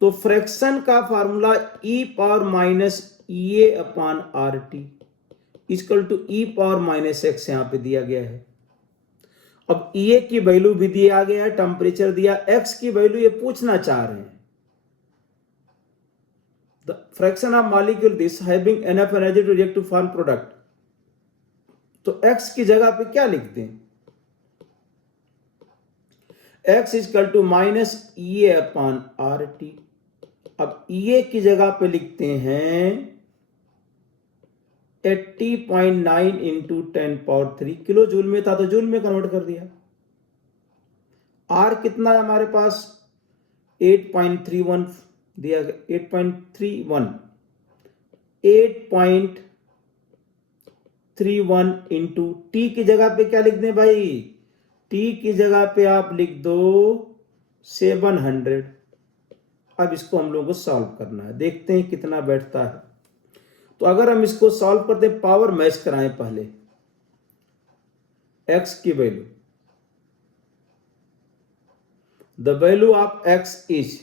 तो फ्रैक्शन का formula e power minus A upon R T equal to e power minus x यहां पे दिया गया है। अब ए की वैल्यू भी दिया गया है, टेम्परेचर दिया, एक्स की वैल्यू ये पूछना चाह रहे हैं। The fraction of molecule this having enough energy to react to form product, तो एक्स की जगह पे क्या लिख दें, x equal to minus A upon R T. अब ए की जगह पे लिखते हैं 80.9 इंटू 10⁻³ किलो जूल में था तो जूल में कन्वर्ट कर दिया। आर कितना है हमारे पास 8.31 दिया गया, 8.31 इंटू टी की जगह पे क्या लिख दें भाई, टी की जगह पे आप लिख दो 700। अब इसको हम लोगों को सॉल्व करना है, देखते हैं कितना बैठता है। तो अगर हम इसको सॉल्व करते हैं, पावर मैच कराएं पहले, x की value, the value of x is,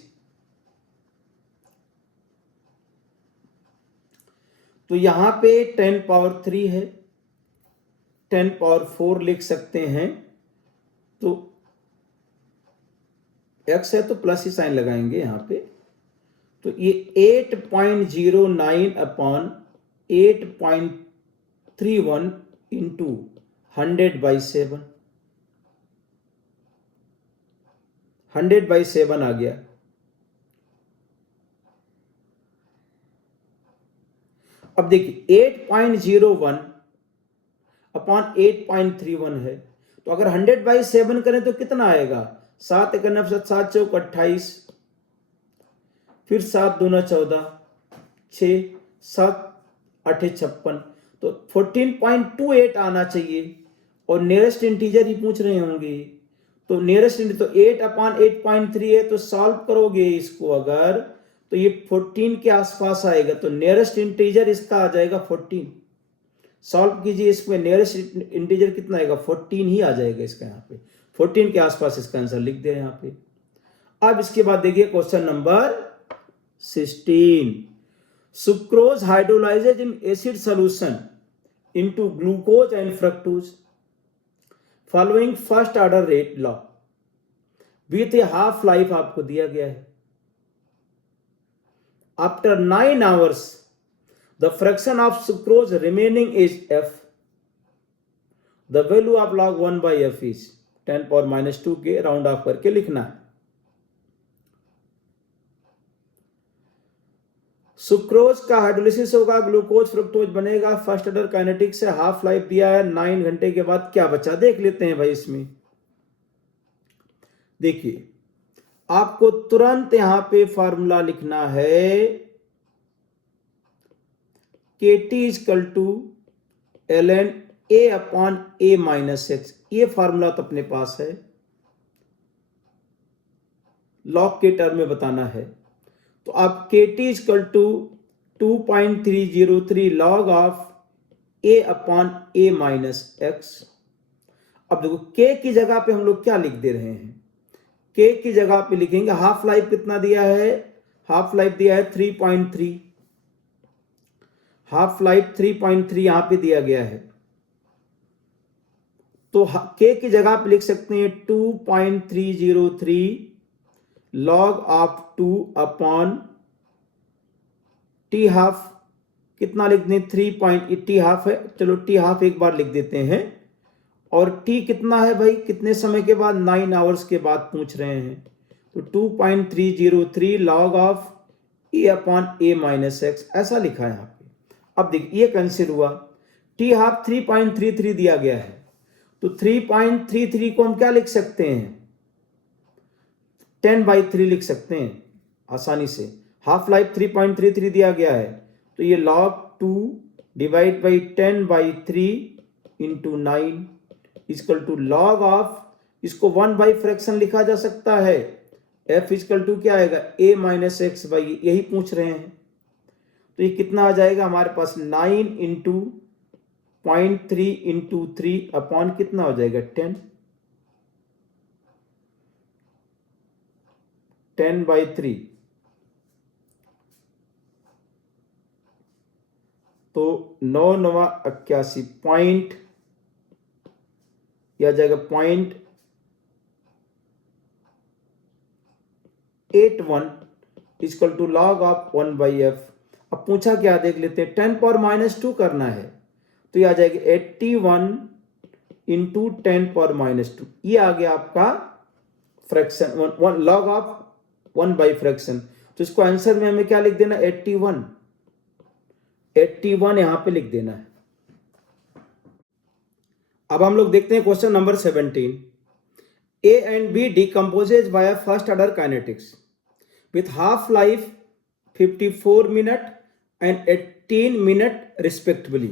तो यहां पे 10⁻³ है, 10⁻⁴ लिख सकते हैं, तो x है तो प्लस ही साइन लगाएंगे यहां पे, तो ये 8.09 अपॉन 8.31 इंटू 100/7, 100/7 आ गया। अब देखिए 8.01 अपॉन 8.31 है, तो अगर 100/7 करें तो कितना आएगा, 7 × 9 = 7 × 4 = 28, फिर 7 × 2 = 14, 6 7 8 56, तो 14.28 आना चाहिए। और नियरेस्ट इंटीजर ही पूछ रहे होंगे, तो नियरेस्ट इंटीजर तो 8/8.3 है, तो सॉल्व करोगे इसको अगर, तो ये 14 के आसपास आएगा, तो नियरेस्ट इंटीजर इसका आ जाएगा 14। सॉल्व कीजिए, इसमें नियरेस्ट इंटीजर कितना आएगा, 14 ही आ जाएगा इसका, यहाँ पे 14 के आसपास इसका आंसर लिख दे यहाँ पे। अब इसके बाद देखिए question number 16, sucrose hydrolyses in acid solution into glucose and fructose following first order rate law with a half life आपको दिया गया है। After 9 hours the fraction of sucrose remaining is f. The value of log 1/f is 10⁻⁻² के round of करके लिखना है। Sucrose का hydrolysis होगा, ग्लूकोज फ्रुक्टोज बनेगा, फर्स्ट ऑर्डर काइनेटिक से हाफ लाइफ दिया है 9 घंटे के बाद, क्या बचा देख लेते हैं भाई। इसमें देखिए आपको तुरंत यहां पे फॉर्मूला लिखना है, KT = ln A/A-x, ये फॉर्मूला तो अपने पास है, लॉग के टर्म में बताना है। तो आप KT = 2.303 log ऑफ A/A-x। अब देखो K की जगह पे हम लोग क्या लिख दे रहे हैं, K की जगह पे लिखेंगे हाफ लाइफ कितना दिया है, हाफ लाइफ दिया है 3.3, हाफ लाइफ 3.3 यहां पे दिया गया है, तो K की जगह पे लिख सकते हैं 2.303 log of 2 upon T half, कितना लिख दें 3. हाफ है, चलो T हाफ एक बार लिख देते हैं, और T कितना है भाई, कितने समय के बाद, 9 hours के बाद पूछ रहे हैं, तो 2.303 log ऑफ A/A-x ऐसा लिखा है यहाँ पे। अब देखिए ये कैंसिल हुआ, T हाफ 3.33 दिया गया है, तो 3.33 को हम क्या लिख सकते हैं, 10/3 लिख सकते हैं आसानी से। हाफ लाइफ 3.33 दिया गया है, तो ये log 2 divide by 10/3 into 9 equal to log of, इसको 1/फ्रैक्शन लिखा जा सकता है, f इजकल टू क्या आएगा, a माइनस एक्स बाई, यही पूछ रहे हैं। तो ये कितना आ जाएगा हमारे पास, 9 इंटू 0.3 इंटू 3 अपॉन कितना हो जाएगा, 10/3। तो 9×9=81 पॉइंट, यह आ जाएगा 0.81 is equal to log of 1/f। अब पूछा क्या देख लेते हैं, 10⁻² करना है, तो ये आ जाएगा 81 इंटू 10⁻², ये आ गया आपका फ्रैक्शन, लॉग ऑफ 1/फ्रैक्शन। तो इसको आंसर में हमें क्या लिख देना, 81 यहां पे लिख देना है। अब हम लोग देखते हैं question number 17। A and B decomposes via first order kinetics with half life 54 minute and 18 minute respectively.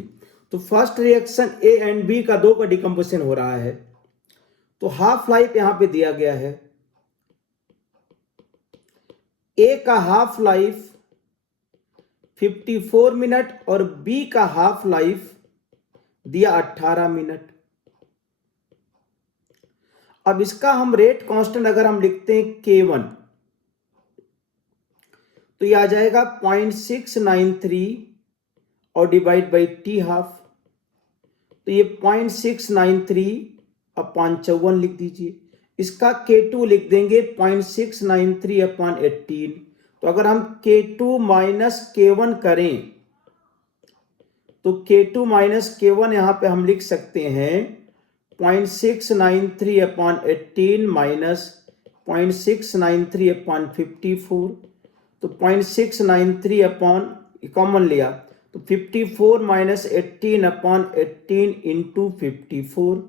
तो first reaction A and B का 2 का डिकम्पोजिशन हो रहा है, तो हाफ लाइफ यहां पे दिया गया है, A का हाफ लाइफ 54 मिनट और B का हाफ लाइफ दिया 18 मिनट। अब इसका हम रेट कांस्टेंट अगर हम लिखते हैं K1, तो ये आ जाएगा 0.693 और डिवाइड बाई टी हाफ, तो ये 0.693 अपॉन 54 लिख दीजिए। इसका K2 लिख देंगे 0.693 अपॉन 18। तो अगर हम K2 माइनस K1 करें, तो K2 माइनस K1 यहां पे हम लिख सकते हैं 0.693 अपॉन 18 माइनस 0.693 अपॉन 54। तो 0.693 अपॉन कॉमन लिया, तो 54 माइनस 18 अपॉन 18 इंटू 54,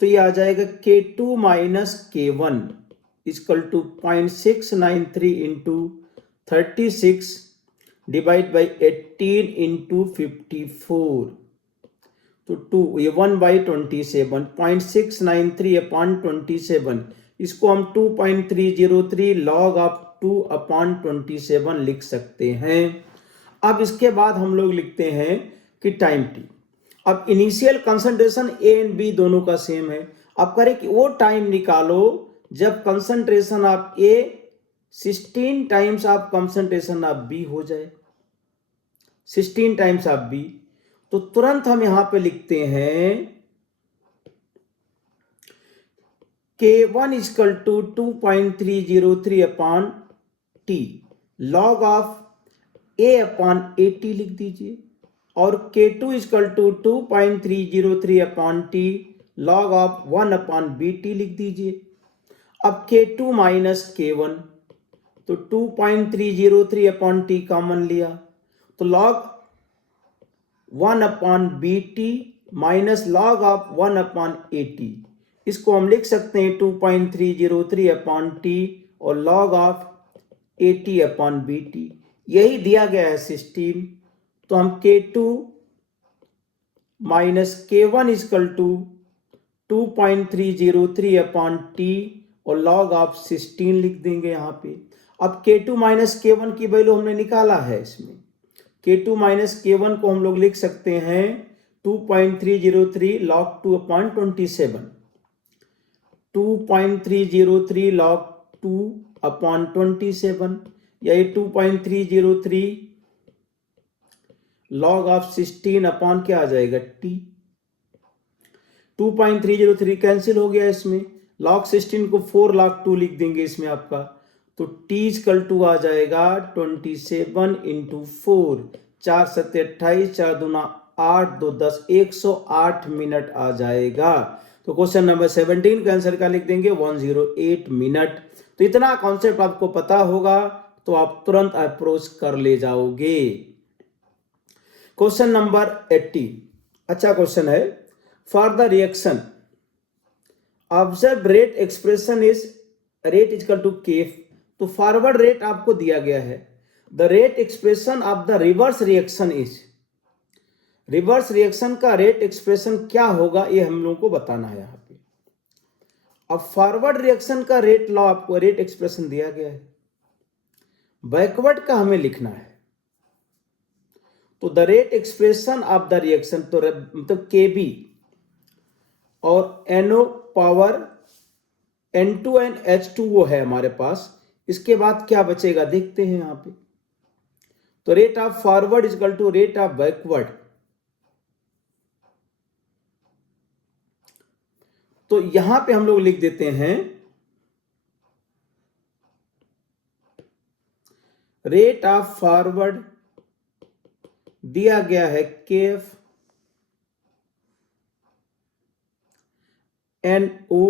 तो ये आ जाएगा K2 minus K1 equal to 0.693 into 36 divide by 18 into 54। तो 2 ये 1/27, 0.693 अपॉन 27, इसको हम 2.303 लॉग ऑफ 2 अपॉन 27 लिख सकते हैं। अब इसके बाद हम लोग लिखते हैं कि टाइम टी। अब initial concentration A and B दोनों का सेम है। अब करें कि वो टाइम निकालो जब concentration of A 16 times of concentration of B हो जाए, 16 टाइम्स ऑफ बी। तो तुरंत हम यहां पे लिखते हैं K1 equal to 2.303 upon T log of A upon 80 लिख दीजिए, और K2 equal to 2.303 upon T log of 1 upon BT लिख दीजिए। अब K2 माइनस K1, तो 2.303 अपॉन टी कॉमन लिया, तो log 1 upon BT minus log of 1 upon 80, इसको हम लिख सकते हैं 2.303 अपॉन टी और लॉग ऑफ 80 अपॉन BT। यही दिया गया है 16, तो हम K2 minus K1 equal to 2.303 upon T और लॉग ऑफ 16 लिख देंगे यहाँ पे। अब K2 माइनस K1 की वैल्यू हमने निकाला है, इसमें K2 माइनस K1 को हम लोग लिख सकते हैं 2.303 log 2 अपॉन 27, 2.303 log 2 अपॉन 27, या ये 2.303 log ऑफ 16 अपॉन क्या आ जाएगा, t। 2.303 कैंसिल हो गया, इसमें log 16 को 4 log 2 लिख देंगे इसमें आपका, तो t इक्वल टू आ जाएगा 27 इंटू 4, 4 7 28, 4 दूना 8, 2 10, 108 मिनट आ जाएगा। तो क्वेश्चन नंबर 17 का आंसर क्या लिख देंगे, 108 मिनट। तो इतना कॉन्सेप्ट आपको पता होगा तो आप तुरंत अप्रोच कर ले जाओगे। क्वेश्चन नंबर 18 अच्छा क्वेश्चन है। For the reaction observe rate expression is rate equal to k f. तो फॉरवर्ड रेट आपको दिया गया है, the rate expression of the reverse reaction is, reverse reaction का रेट एक्सप्रेशन क्या होगा ये हम लोगों को बताना है यहाँ पे। अब फॉरवर्ड रिएक्शन का रेट लॉ आपको रेट एक्सप्रेशन दिया गया है, बैकवर्ड का हमें लिखना है। तो the rate expression of the reaction, तो मतलब KB और NO power N2 and H2 वो है हमारे पास। इसके बाद क्या बचेगा देखते हैं यहाँ पे। तो rate of forward is equal to rate of backward. तो यहां पे हम लोग लिख देते हैं रेट ऑफ फॉरवर्ड दिया गया है KF NO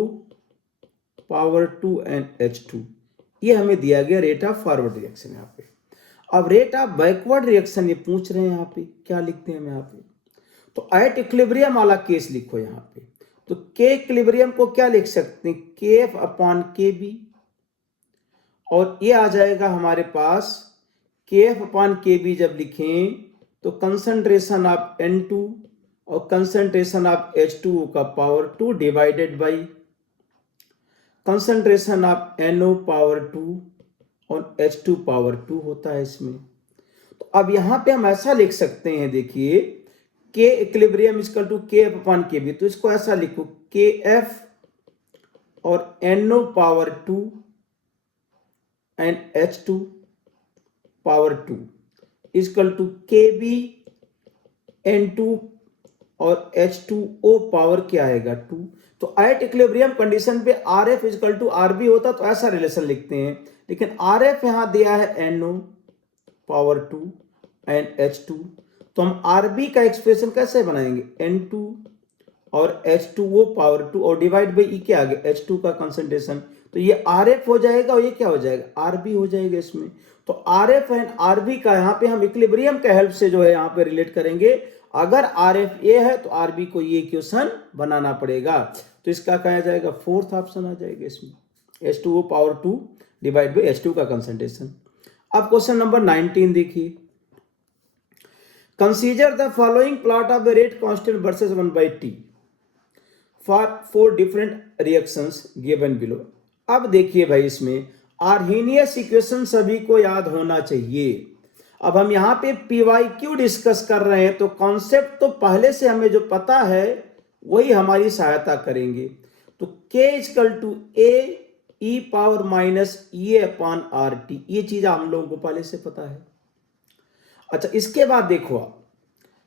power 2 and H2, ये हमें दिया गया रेट ऑफ फॉरवर्ड रिएक्शन यहाँ पे। अब रेट ऑफ बैकवर्ड रिएक्शन ये पूछ रहे हैं यहाँ पे, क्या लिखते हैं हम यहाँ पे। तो एट इक्विलिब्रियम वाला केस लिखो यहाँ पे। तो के इक्विलिब्रियम को क्या लिख सकते हैं, KF अपॉन KB, और ये आ जाएगा हमारे पास KF अपॉन KB जब लिखें तो कंसंट्रेशन ऑफ N2 और कंसंट्रेशन ऑफ H2O का power 2 divided by concentration of NO power 2 और H2 पावर 2 होता है इसमें। तो अब यहां पे हम ऐसा लिख सकते हैं, देखिए K equilibrium equal to KF upon KB। तो इसको ऐसा लिखो KF और NO power 2 and H2 power 2 equal to KB N2 और H2O पावर क्या आएगा 2। तो एट इक्विलिब्रियम कंडीशन पे RF इक्वल टू RB होता तो ऐसा रिलेशन लिखते हैं, लेकिन RF यहां दिया है NO पावर 2 एंड H2। तो हम RB का एक्सप्रेशन कैसे बनाएंगे, N2 और H2O पावर 2 और डिवाइड बाई क्या आ गया H2 का कंसंट्रेशन। तो ये RF हो जाएगा और ये क्या हो जाएगा RB हो जाएगा इसमें। तो RF एंड RB का यहाँ पे हम इक्विलिब्रियम के हेल्प से जो है यहाँ पे रिलेट करेंगे। अगर RF ये है तो RB को ये इक्वेशन बनाना पड़ेगा। तो इसका कहा जाएगा फोर्थ ऑप्शन आ जाएगा इसमें, H2O power 2 divide by H2 का कंसंट्रेशन। अब क्वेश्चन नंबर 19 देखिए, consider the following plot of the rate constant versus 1/T for 4 different reactions given below. अब देखिए भाई इसमें आर्हेनियस इक्वेशन सभी को याद होना चाहिए। अब हम यहाँ पे PYQ डिस्कस कर रहे हैं तो कॉन्सेप्ट तो पहले से हमें जो पता है वही हमारी सहायता करेंगे। तो K equal to A E power minus E upon RT, ये चीज हम लोगों को पहले से पता है। अच्छा, इसके बाद देखो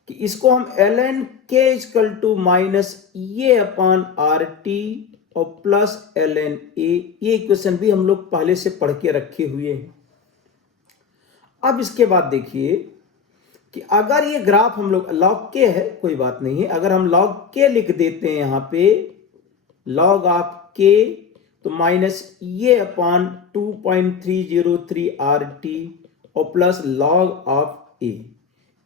कि इसको हम ln K equal to minus E upon RT और प्लस ln A, ये इक्वेशन भी हम लोग पहले से पढ़ के रखे हुए हैं। अब इसके बाद देखिए कि अगर ये ग्राफ हम लोग log K है, कोई बात नहीं है, अगर हम log K लिख देते हैं यहाँ पे log ऑफ K, तो माइनस ये अपॉन 2.303 RT और प्लस log ऑफ A,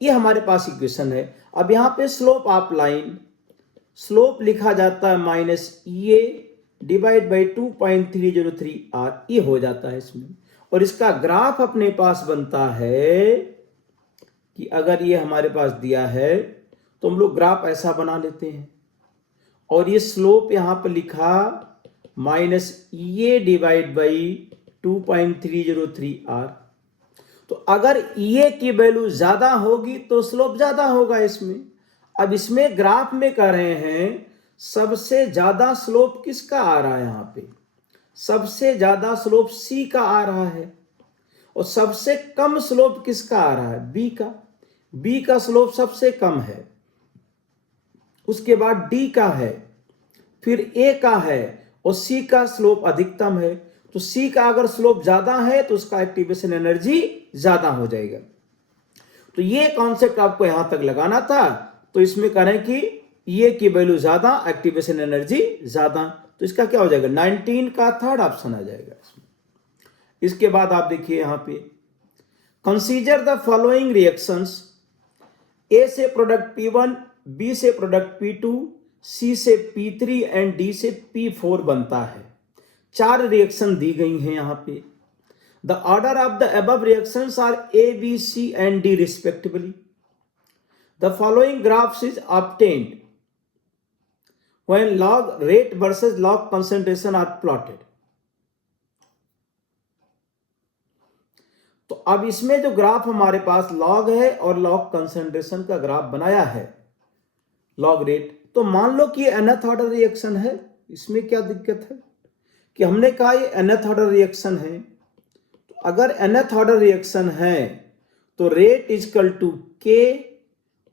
ये हमारे पास इक्वेशन है। अब यहाँ पे स्लोप ऑफ लाइन, स्लोप लिखा जाता है माइनस ये डिवाइड बाई 2.303 R, ये हो जाता है इसमें। और इसका ग्राफ अपने पास बनता है कि अगर ये हमारे पास दिया है तो हम लोग ग्राफ ऐसा बना लेते हैं, और ये स्लोप यहां पर लिखा माइनस ये डिवाइड बाई 2.303 R। तो अगर ये की वैल्यू ज्यादा होगी तो स्लोप ज्यादा होगा इसमें। अब इसमें ग्राफ में कह रहे हैं सबसे ज्यादा स्लोप किसका आ रहा है, यहां पे सबसे ज्यादा स्लोप C का आ रहा है, और सबसे कम स्लोप किसका आ रहा है, B का। B का स्लोप सबसे कम है, उसके बाद D का है, फिर A का है, और C का स्लोप अधिकतम है। तो C का अगर स्लोप ज्यादा है तो उसका एक्टिवेशन एनर्जी ज्यादा हो जाएगा। तो ये कॉन्सेप्ट आपको यहां तक लगाना था। तो इसमें करें कि ये की वैल्यू ज्यादा, एक्टिवेशन एनर्जी ज्यादा, तो इसका क्या हो जाएगा 19 का थर्ड ऑप्शन आ जाएगा इसमें। इसके बाद आप देखिए यहां पे consider the following reactions, A से प्रोडक्ट P1, B से प्रोडक्ट P2, C से P3 एंड D से P4 बनता है। 4 रिएक्शन दी गई हैं यहाँ पे। The order of the above reactions are A, B, C and D respectively. The following graphs is obtained when log rate versus log concentration are plotted। तो अब इसमें जो ग्राफ हमारे पास लॉग है और लॉग कंसंट्रेशन का ग्राफ बनाया है, लॉग रेट, तो मान लो कि ये nth ऑर्डर रिएक्शन है। इसमें क्या दिक्कत है कि हमने कहा ये nth ऑर्डर रिएक्शन है, तो अगर nth ऑर्डर रिएक्शन है तो रेट इजकल टू K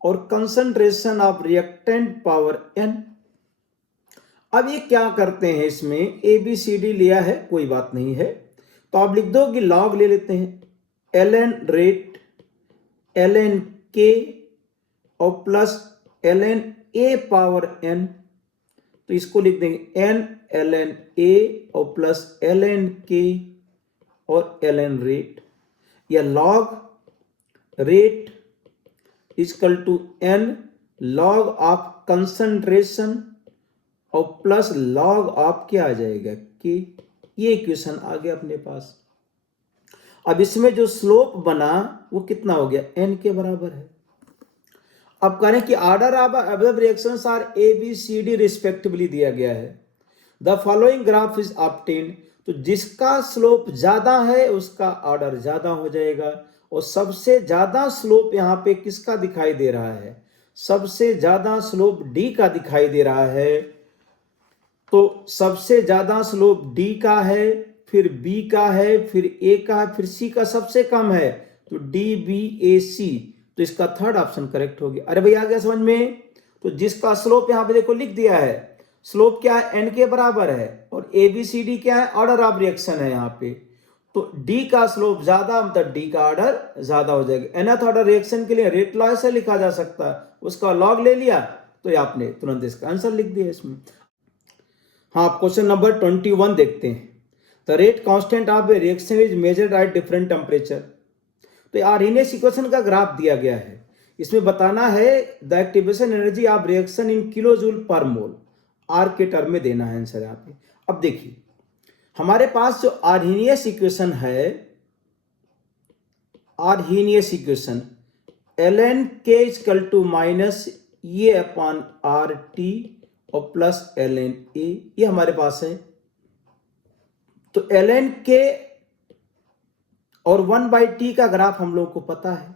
और concentration of reactant power n। अब ये क्या करते हैं, इसमें ABCD लिया है, कोई बात नहीं है, तो आप लिख दो कि लॉग ले लेते हैं ln रेट ln K और plus ln A power n, तो इसको लिख देंगे n ln A और प्लस ln K और ln रेट, या log rate equal to n log of concentration और प्लस लॉग ऑफ क्या आ जाएगा K। ये इक्वेशन आ गया अपने पास। अब इसमें जो स्लोप बना वो कितना हो गया, n के बराबर है। अब करें कि order of above reactions are A, B, C, D respectively दिया गया है। The following graph is obtained, तो जिसका स्लोप ज्यादा है उसका ऑर्डर ज्यादा हो जाएगा, और सबसे ज्यादा स्लोप यहाँ पे किसका दिखाई दे रहा है, सबसे ज्यादा स्लोप D का दिखाई दे रहा है। तो सबसे ज्यादा स्लोप D का है, फिर B का है, फिर A का है, फिर C का सबसे कम है, तो DBAC, तो इसका थर्ड ऑप्शन करेक्ट हो गया। अरे भाई आ गया समझ में। तो जिसका स्लोप यहाँ पे देखो लिख दिया है, स्लोप क्या है, n के बराबर है, और ABCD क्या है, ऑर्डर ऑफ रिएक्शन है यहाँ पे, तो D का स्लोप ज्यादा मतलब D का ऑर्डर ज्यादा हो जाएगा। nth ऑर्डर रिएक्शन के लिए रेट लॉ से लिखा जा सकता है, उसका लॉग ले लिया तो आपने तुरंत इसका आंसर लिख दिया इसमें। हाँ, क्वेश्चन नंबर 21 देखते हैं। The rate constant of a reaction is measured at different temperature. तो आर्हेनियस इक्वेशन का ग्राफ दिया गया है, इसमें बताना है the activation energy of reaction in kilo joule per mole, are के टर्म में देना है आंसर यहाँ पे। अब देखिए हमारे पास जो आर्हेनियस इक्वेशन है, Arrhenius equation ln K equal to minus E upon R T और प्लस ln A, ये हमारे पास है। तो ln K और 1/t का ग्राफ हम लोग को पता है,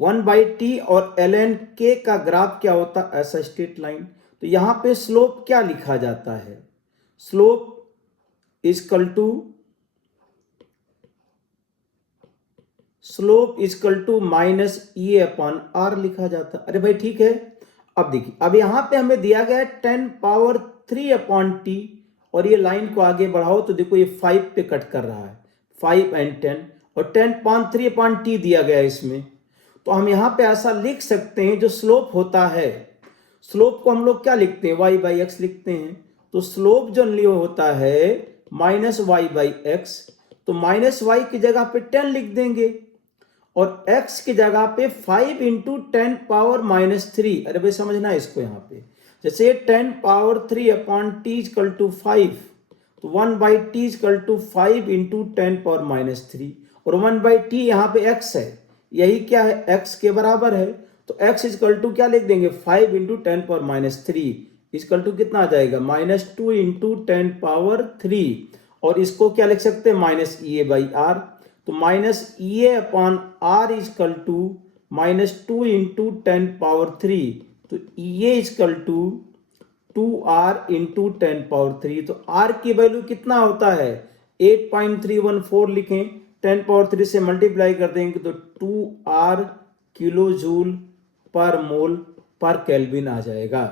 1/t और ln K का ग्राफ क्या होता है, ऐसा स्ट्रेट लाइन। तो यहां पे स्लोप क्या लिखा जाता है, slope equal to minus A upon R लिखा जाता है। अरे भाई ठीक है। अब देखिए अब यहां पे हमें दिया गया है 10 पावर 3 अपॉन टी, और ये लाइन को आगे बढ़ाओ तो देखो ये 5 पे कट कर रहा है, 5 एंड 10, और 10.3 अपॉन टी दिया गया है इसमें। तो हम यहाँ पे ऐसा लिख सकते हैं, जो स्लोप होता है, स्लोप को हम लोग क्या लिखते हैं, y बाई एक्स लिखते हैं। तो स्लोप जो होता है माइनस वाई बाई एक्स, तो माइनस वाई की जगह पे 10 लिख देंगे, और x की जगह पे 5 इंटू 10 पावर माइनस 3। अरे भाई समझना इसको, यहाँ पे जैसे 10 power 3 upon T equal to 5, तो 1/t equal to 5 into 10 power minus 3, और 1/t यहाँ पे x है, यही क्या है, x के बराबर है। तो x इक्वल टू क्या लिख देंगे, 5 into 10 power minus 3 equal to कितना आ जाएगा, -2 इंटू 10 पावर 3, और इसको क्या लिख सकते हैं, माइनस ए बाई आर। तो minus A upon R equal to -2 into 10 power 3, तो A equal to 2r into 10 power 3। तो r की वैल्यू कितना होता है, 8.314 लिखें, 10 पावर 3 से मल्टीप्लाई कर देंगे तो 2r kilo joule per mole पर केल्विन आ जाएगा।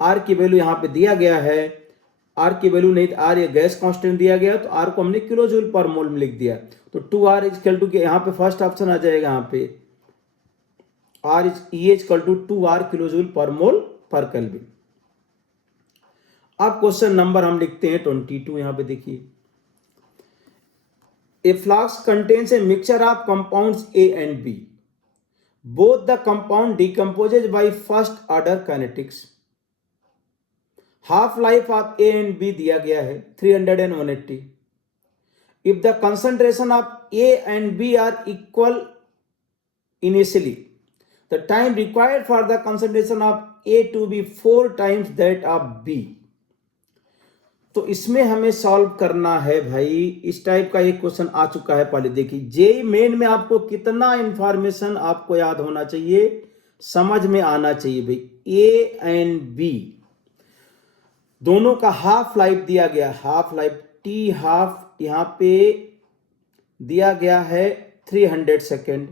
r की वैल्यू यहाँ पे दिया गया है, r की वैल्यू नहीं, r ये गैस कांस्टेंट दिया गया, तो r को हमने किलो जूल पर मोल में लिख दिया। तो 2r इक्वल टू, यहाँ पे फर्स्ट ऑप्शन आ जाएगा, यहाँ पे r equal to 2r kilo joule per mole पर केल्विन। अब क्वेश्चन नंबर हम लिखते हैं 22, यहाँ पे देखिए, a flask contains a mixture of compounds A and B, both the compound decomposes by first order kinetics, half life of A and B दिया गया है 300 and 180. If the concentration of A and B are equal initially, the time required for the concentration of A to be 4 times that of B. तो इसमें हमें solve करना है भाई। इस टाइप का एक क्वेश्चन आ चुका है पहले, देखिए जेई मेन में आपको कितना इंफॉर्मेशन आपको याद होना चाहिए, समझ में आना चाहिए भाई। ए एंड बी दोनों का हाफ लाइफ दिया गया, हाफ लाइफ टी हाफ यहां पे दिया गया है 300 सेकेंड,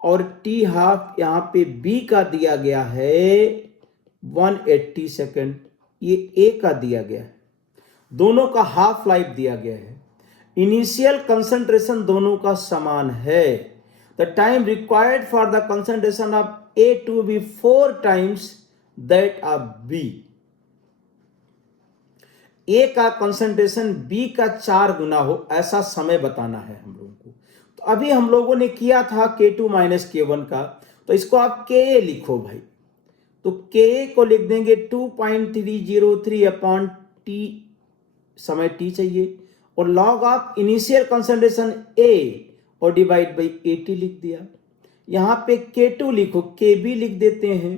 और टी हाफ यहां पे बी का दिया गया है 180 सेकेंड, ये ए का दिया गया है। दोनों का हाफ लाइफ दिया गया है। इनिशियल कंसंट्रेशन दोनों का समान है। The time required for the concentration of A to B 4 times that of B. A का कंसंट्रेशन बी का 4 गुना हो, ऐसा समय बताना है हम लोगों को। तो अभी हम लोगों ने किया था K2 माइनस K1 का, तो इसको आप Ka लिखो भाई। तो Ka को लिख देंगे 2.303 अपॉन टी, समय टी चाहिए, और लॉग ऑफ इनिशियल कंसंट्रेशन ए और डिवाइड बाई 80 लिख दिया। यहां पे K2 लिखो, Kb लिख देते हैं,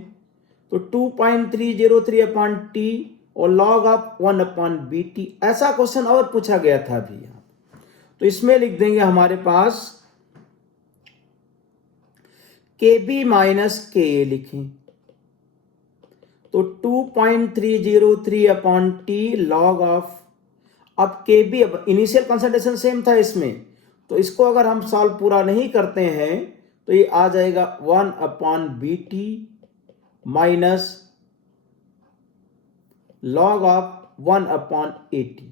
तो 2.303 अपॉन टी और log of 1 upon B T. ऐसा क्वेश्चन और पूछा गया था अभी यहां, तो इसमें लिख देंगे हमारे पास Kb माइनस Ka लिखें, तो 2.303 अपॉन टी लॉग ऑफ, अब Kb अब इनिशियल कंसंट्रेशन सेम था इसमें, तो इसको अगर हम सॉल्व पूरा नहीं करते हैं तो ये आ जाएगा 1 upon B T minus log of 1 upon 80।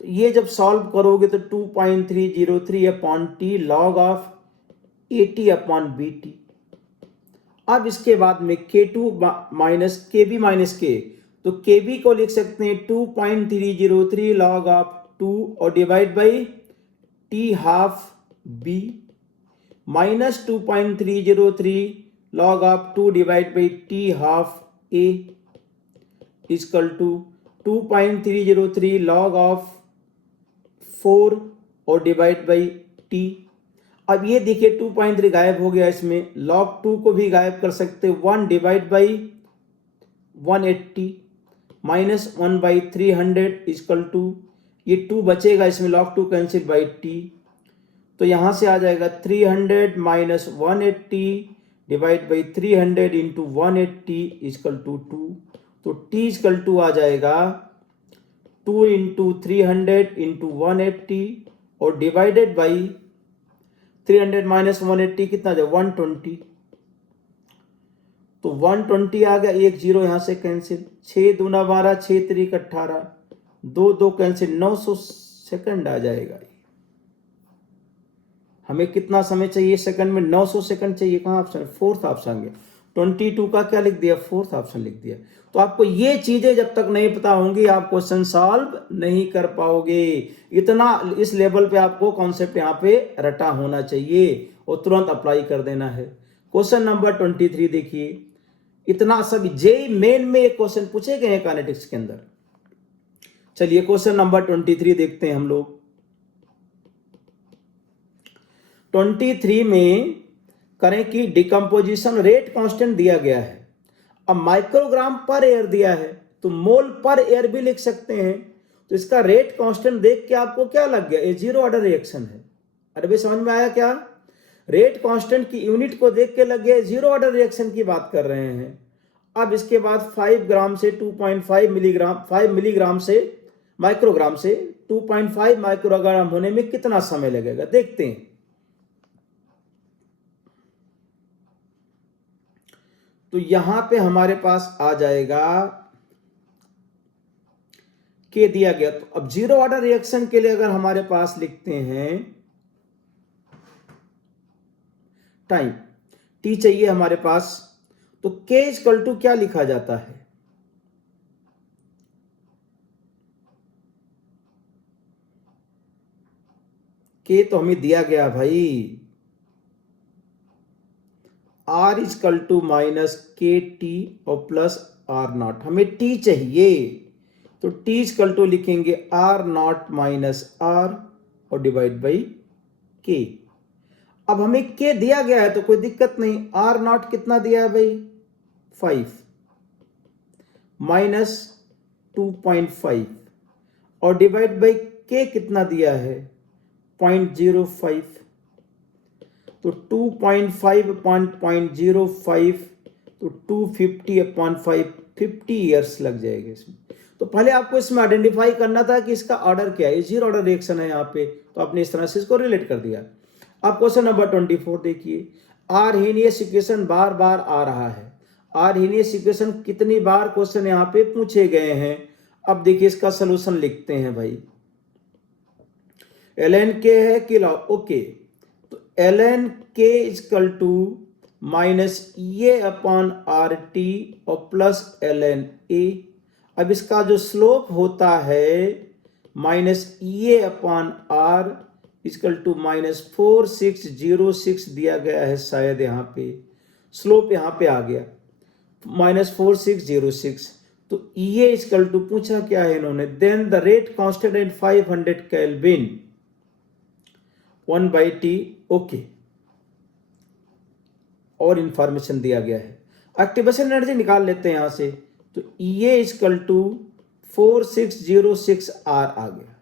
तो ये जब सॉल्व करोगे तो 2.303 upon T log of 80 upon B T. अब इसके बाद में K2 minus Kb minus K, तो Kb को लिख सकते हैं 2.303 लॉग ऑफ 2 और divide by T half B minus 2.303 log of 2 divide by T half A equal to 2.303 log of 4 और डिवाइड बाई टी। अब ये देखिए 2.3 गायब हो गया, इसमें लॉग 2 को भी गायब कर सकते, 1 divide by 180 minus 1 by 300 equal to, ये 2 बचेगा इसमें, लॉग 2 कैंसिल बाई टी, तो यहां से आ जाएगा 300 minus 180 divide by 300 into 180 equal to 2, तो टी इक्वल टू आ जाएगा 2 इंटू 300 इंटू 180 और डिवाइडेड बाई 300 माइनस 180 कितना जाए 120, तो 120 आ गया, एक जीरो यहां से कैंसिल, 6 दूना 12 6 3 18, 2 2 कैंसिल, 900 सेकंड आ जाएगा। हमें कितना समय चाहिए सेकंड में, 900 सेकंड चाहिए। कहाँ ऑप्शन, फोर्थ ऑप्शन गया, 22 का क्या लिख दिया, फोर्थ ऑप्शन लिख दिया। तो आपको ये चीजें जब तक नहीं पता होंगी आप क्वेश्चन सॉल्व नहीं कर पाओगे। इतना इस लेवल पे आपको कॉन्सेप्ट यहाँ पे रटा होना चाहिए और तुरंत अप्लाई कर देना है। क्वेश्चन नंबर 23 देखिए, इतना सब जेई मेन में एक क्वेश्चन पूछे गए हैं काइनेटिक्स के अंदर। चलिए क्वेश्चन नंबर 23 देखते हैं हम लोग। 23 में करें कि डिकम्पोजिशन रेट कांस्टेंट दिया गया है, अब माइक्रोग्राम पर एयर दिया है, तो मोल पर एयर भी लिख सकते हैं। तो इसका रेट कांस्टेंट देख के आपको क्या लग गया, ये जीरो ऑर्डर रिएक्शन है। अरे भाई समझ में आया क्या, रेट कांस्टेंट की यूनिट को देख के लग गया जीरो ऑर्डर रिएक्शन की बात कर रहे हैं। अब इसके बाद 5 ग्राम से 2.5 मिलीग्राम, 5 मिलीग्राम से माइक्रोग्राम से 2.5 माइक्रोग्राम होने में कितना समय लगेगा देखते हैं। तो यहां पे हमारे पास आ जाएगा के दिया गया, तो अब जीरो ऑर्डर रिएक्शन के लिए अगर हमारे पास लिखते हैं टाइम टी चाहिए हमारे पास, तो के इक्वल टू क्या लिखा जाता है, के तो हमें दिया गया भाई, आर इक्वल टू माइनस के टी और प्लस आर नॉट, हमें टी चाहिए तो टी इक्वल टू लिखेंगे आर नॉट माइनस आर और डिवाइड बाई के। अब हमें के दिया गया है तो कोई दिक्कत नहीं, आर नॉट कितना दिया है भाई 5 माइनस 2.5 और डिवाइड बाई के कितना दिया है 0.05, तो 2.5 अपॉन 0.05 तो 250 अपॉन 5 50 ईयर्स लग जाएगा इसमें। तो पहले आपको इसमें आइडेंटिफाई करना था कि इसका ऑर्डर क्या है, जीरो ऑर्डर रिएक्शन है यहाँ पे, तो आपने इस तरह से इसको रिलेट कर दिया। अब क्वेश्चन नंबर 24 देखिए, आर्हेनियस इक्वेशन बार बार आ रहा है। आर्हेनियस इक्वेशन कितनी बार क्वेश्चन यहाँ पे पूछे गए हैं। अब देखिए इसका सोल्यूशन लिखते हैं भाई, ln k है कि लॉग, ओके, तो ln k equal to minus A upon R T और प्लस ln a। अब इसका जो स्लोप होता है minus A upon R equal to minus 4606 दिया गया है शायद, यहाँ पे स्लोप यहाँ पे आ गया माइनस 4606, तो ये इक्वल टू पूछा क्या है इन्होंने, then the rate constant at 500 kelvin 1/t, okay, और इंफॉर्मेशन दिया गया है। एक्टिवेशन एनर्जी निकाल लेते हैं यहां से, तो ये इक्वल टू 4606 आर आ गया।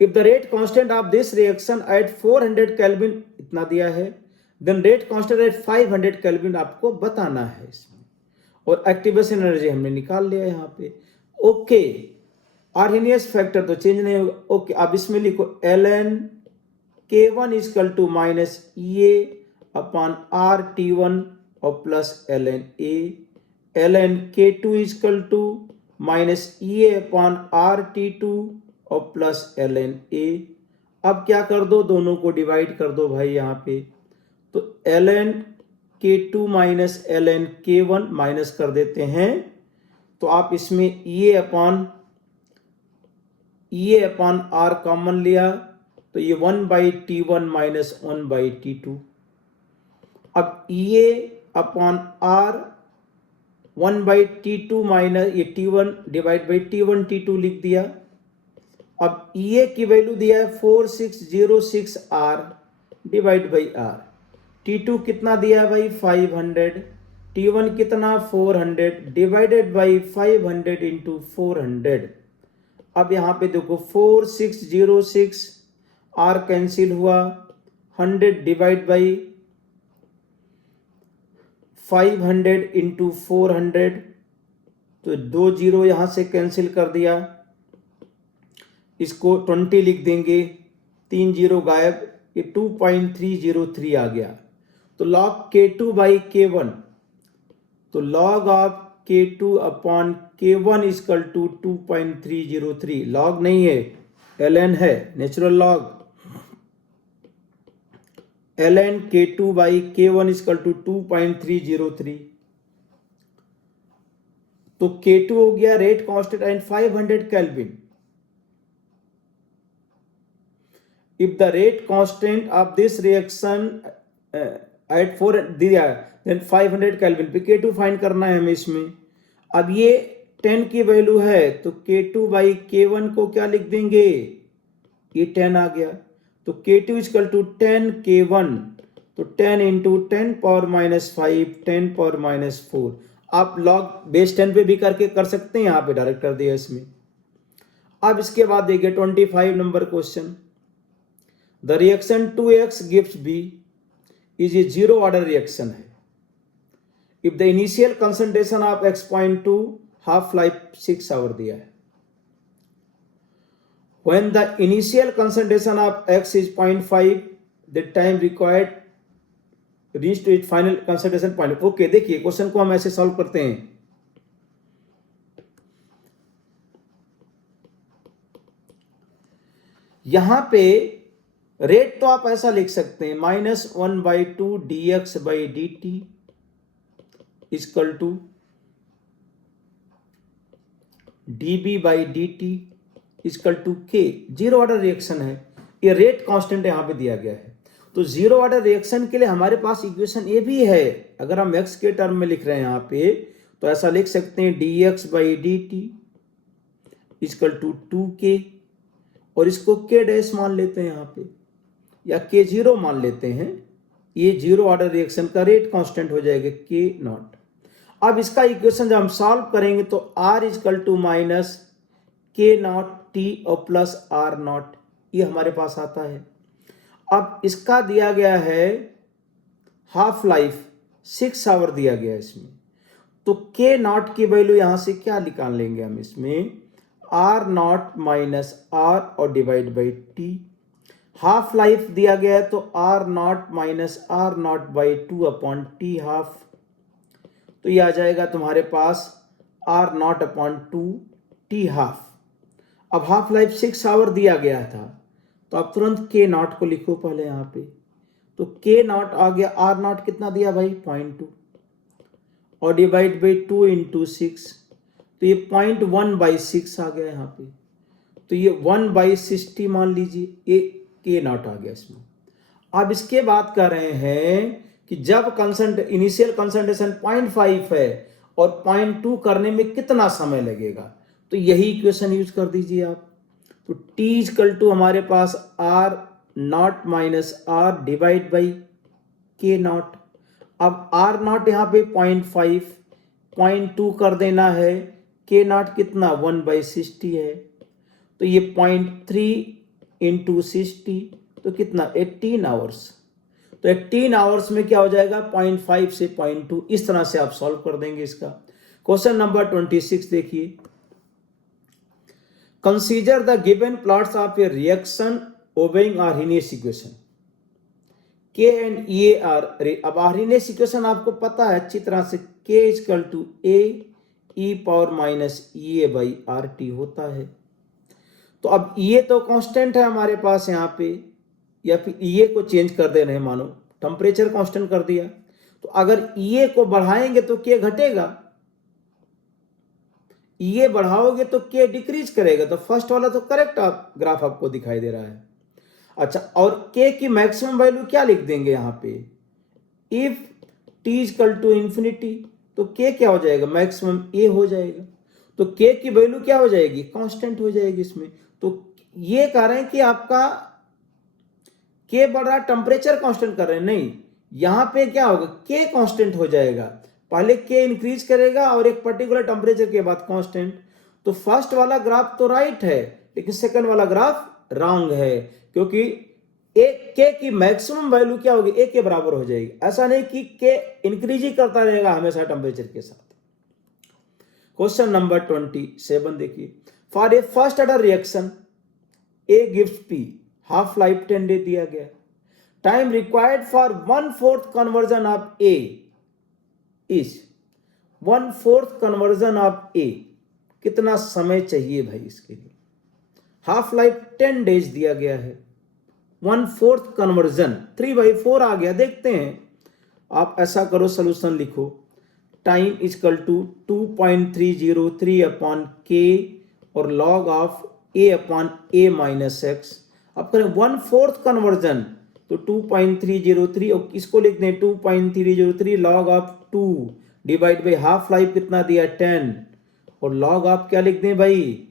If the rate constant of this reaction at 400 kelvin इतना दिया है, then rate constant at 500 kelvin आपको बताना है इसमें, और एक्टिवेशन एनर्जी हमने निकाल लिया यहाँ पे, ओके। आर्हेनियस फैक्टर तो चेंज नहीं होगा, ओके। अब इसमें लिखो ln k1 equal to minus A upon R t1 और plus ln a, ln k2 equal to minus A upon R t2 और प्लस ln a। अब क्या कर दो, दोनों को डिवाइड कर दो भाई यहाँ पे, तो ln k2 minus ln k1 minus कर देते हैं, तो आप इसमें ए अपॉन आर कॉमन लिया तो ये 1/t1 माइनस 1/t2। अब ए अपॉन आर 1/t2 माइनस ये t1 divide by t1 t2 लिख दिया। अब ए की वैल्यू दिया है 4606 are divide by are, t2 कितना दिया है भाई 500, t1 कितना 400 डिवाइडेड बाई 500 इंटू 400। अब यहाँ पे देखो 4606 आर कैंसिल हुआ, 100 डिवाइड बाई 500 इंटू 400, तो 2 जीरो यहाँ से कैंसिल कर दिया, इसको 20 लिख देंगे, 3 जीरो गायब, ये 2.303 आ गया। तो log k2 बाई k1, तो log of k2 upon k1 equal to 2.303, log नहीं है ln है, natural log, ln k2 by k1 equal to 2.303, तो k2 हो गया rate constant and 500 kelvin. If the rate constant of this reaction at 4 दिया then 500 kelvin पे K2 find करना है हमें इसमें। अब ये 10 की वैल्यू है तो K2 बाई K1 को क्या लिख देंगे, ये 10 आ गया, तो K2 इक्वल टू 10 K1, तो 10 into 10 power minus 5 10 power minus 4। आप लॉग बेस 10 पे भी करके कर सकते हैं, यहाँ पे डायरेक्ट कर दिया इसमें। अब इसके बाद देखिए 25 number question, the reaction 2x gives B is a zero order reaction है। If the initial concentration of x.2 half life 6 hour दिया है, when the initial concentration of x is 0.5 the time required reach to its final concentration point। Okay, देखिए question को हम ऐसे solve करते हैं, यहां पे रेट तो आप ऐसा लिख सकते हैं -1/2 dx by dt equal to dB by dt equal to k। Zero order reaction है, ये रेट कांस्टेंट यहां पे दिया गया है, तो जीरो ऑर्डर रिएक्शन के लिए हमारे पास इक्वेशन ये भी है। अगर हम x के टर्म में लिख रहे हैं यहाँ पे, तो ऐसा लिख सकते हैं dx by D T equal to 2k, और इसको k डैश मान लेते हैं यहाँ पे, या k0 मान लेते हैं। ये जीरो ऑर्डर रिएक्शन का रेट कांस्टेंट हो जाएगा k नॉट। अब इसका इक्वेशन जब हम सॉल्व करेंगे तो r equal to minus k naught T और प्लस r नॉट, ये हमारे पास आता है। अब इसका दिया गया है हाफ लाइफ 6 आवर दिया गया है इसमें, तो k नॉट की वैल्यू यहां से क्या निकाल लेंगे हम, इसमें r नॉट माइनस r और divide by t। Half life दिया गया है तो r not minus r not by 2 upon T half, तो ये आ जाएगा तुम्हारे पास r not upon 2 T half. अब हाफ लाइफ 6 आवर दिया गया था, तो अब तुरंत k नॉट को लिखो पहले यहाँ पे, तो k नॉट आ गया, r नॉट कितना दिया भाई 0.2 और डिवाइड बाई 2 इंटू 6, तो ये 0.1/6 आ गया यहाँ पे, तो ये 1/60 मान लीजिए, ये k नॉट आ गया इसमें। अब इसके बात कर रहे हैं कि जब इनिशियल कंसंट्रेशन 0.5 है और 0.2 करने में कितना समय लगेगा, तो यही इक्वेशन यूज कर दीजिए आप। तो t इजकल टू हमारे पास r not minus r divide by k not. अब r नॉट यहाँ पे 0.5, 0.2 कर देना है, k नॉट कितना 1/60 है, तो ये 0.3 इंटू 60, तो कितना 18 आवर्स। तो 18 आवर्स में क्या हो जाएगा 0.5 से 0.2, इस तरह से आप सॉल्व कर देंगे इसका। क्वेश्चन नंबर 26 देखिए, consider the given plots of a reaction obeying Arrhenius equation K and E R. अब आर्हेनियस इक्वेशन आपको पता है अच्छी तरह से, K equal to A e power minus E a by R T होता है। तो अब E तो कांस्टेंट है हमारे पास यहाँ पे, या फिर E को चेंज कर दे रहे हैं, मानो टेम्परेचर कांस्टेंट कर दिया, तो अगर E को बढ़ाएंगे तो K घटेगा, E बढ़ाओगे तो K डिक्रीज करेगा। तो फर्स्ट वाला तो करेक्ट ग्राफ आपको दिखाई दे रहा है। अच्छा, और K की मैक्सिमम वैल्यू क्या लिख देंगे यहाँ पे, if T equal to infinity, तो K क्या हो जाएगा मैक्सिमम A हो जाएगा, तो K की वैल्यू क्या हो जाएगी कांस्टेंट हो जाएगी इसमें। तो ये कह रहे हैं कि आपका K बढ़ रहा, टेम्परेचर कांस्टेंट कर रहे हैं, नहीं, यहाँ पे क्या होगा K कांस्टेंट हो जाएगा, पहले K इंक्रीज करेगा और एक पर्टिकुलर टेम्परेचर के बाद कांस्टेंट। तो फर्स्ट वाला ग्राफ तो राइट है, लेकिन सेकंड वाला ग्राफ रॉन्ग है, क्योंकि K की मैक्सिमम वैल्यू क्या होगी A के बराबर हो जाएगी। ऐसा नहीं कि K इंक्रीज ही करता रहेगा हमेशा टेम्परेचर के साथ। क्वेश्चन नंबर 27 देखिए, for a first order reaction A gives P, half life 10 day दिया गया, time required for 1/4 conversion of A is 1/4 conversion of A, कितना समय चाहिए भाई इसके लिए। हाफ लाइफ 10 डेज दिया गया है, 1/4 कन्वर्जन 3/4 आ गया। देखते हैं, आप ऐसा करो सोल्यूशन लिखो, time equal to 2.303 upon K और log of A upon A minus x. अब करें 1/4 कन्वर्जन, तो 2.303 और इसको लिख दें 2.303 log of 2 divide by half life कितना दिया 10, और लॉग ऑफ क्या लिख दें भाई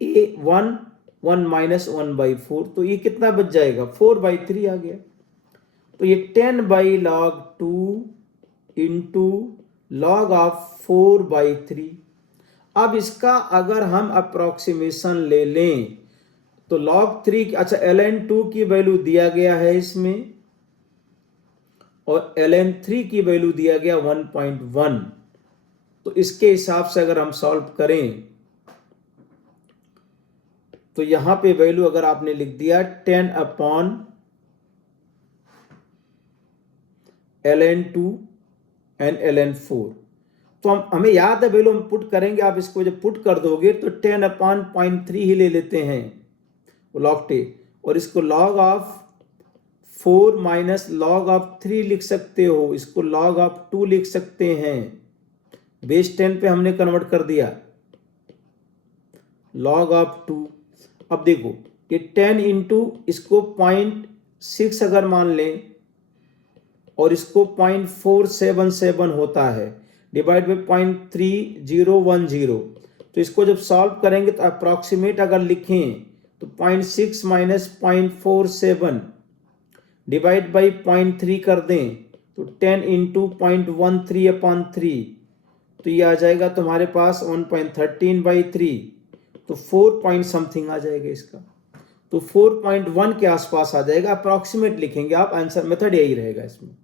A1 माइनस 1/4, तो ये कितना बच जाएगा 4/3 आ गया। तो ये 10 by log 2 into log of 4/3। अब इसका अगर हम अप्रोक्सीमेशन ले लें तो log 3, अच्छा ln2 की वैल्यू दिया गया है इसमें, और ln3 की वैल्यू दिया गया 1.1। तो इसके हिसाब से अगर हम सॉल्व करें तो यहां पे वैल्यू अगर आपने लिख दिया 10 अपॉन ln2 एंड ln4, तो हमें याद है वैल्यू हम पुट करेंगे। आप इसको जब पुट कर दोगे तो 10 अपॉन 0.3 ही ले लेते हैं log 10, और इसको log of 4 minus log of 3 लिख सकते हो, इसको log ऑफ 2 लिख सकते हैं, बेस 10 पे हमने कन्वर्ट कर दिया log ऑफ 2। अब देखो ये 10 इंटू इसको 0.6 अगर मान लें और इसको 0.477 होता है, डिवाइड बाई 0.3010, तो इसको जब सॉल्व करेंगे तो अप्रॉक्सीमेट अगर लिखें तो 0.6 माइनस 0.47 डिवाइड बाई 0.3 कर दें तो 10 इंटू 0.13/3, तो ये आ जाएगा तुम्हारे पास 1.13/3, तो 4 पॉइंट समथिंग आ जाएगा इसका, तो 4.1 के आसपास आ जाएगा। अप्रॉक्सीमेट लिखेंगे आप, आंसर मेथड यही रहेगा इसमें।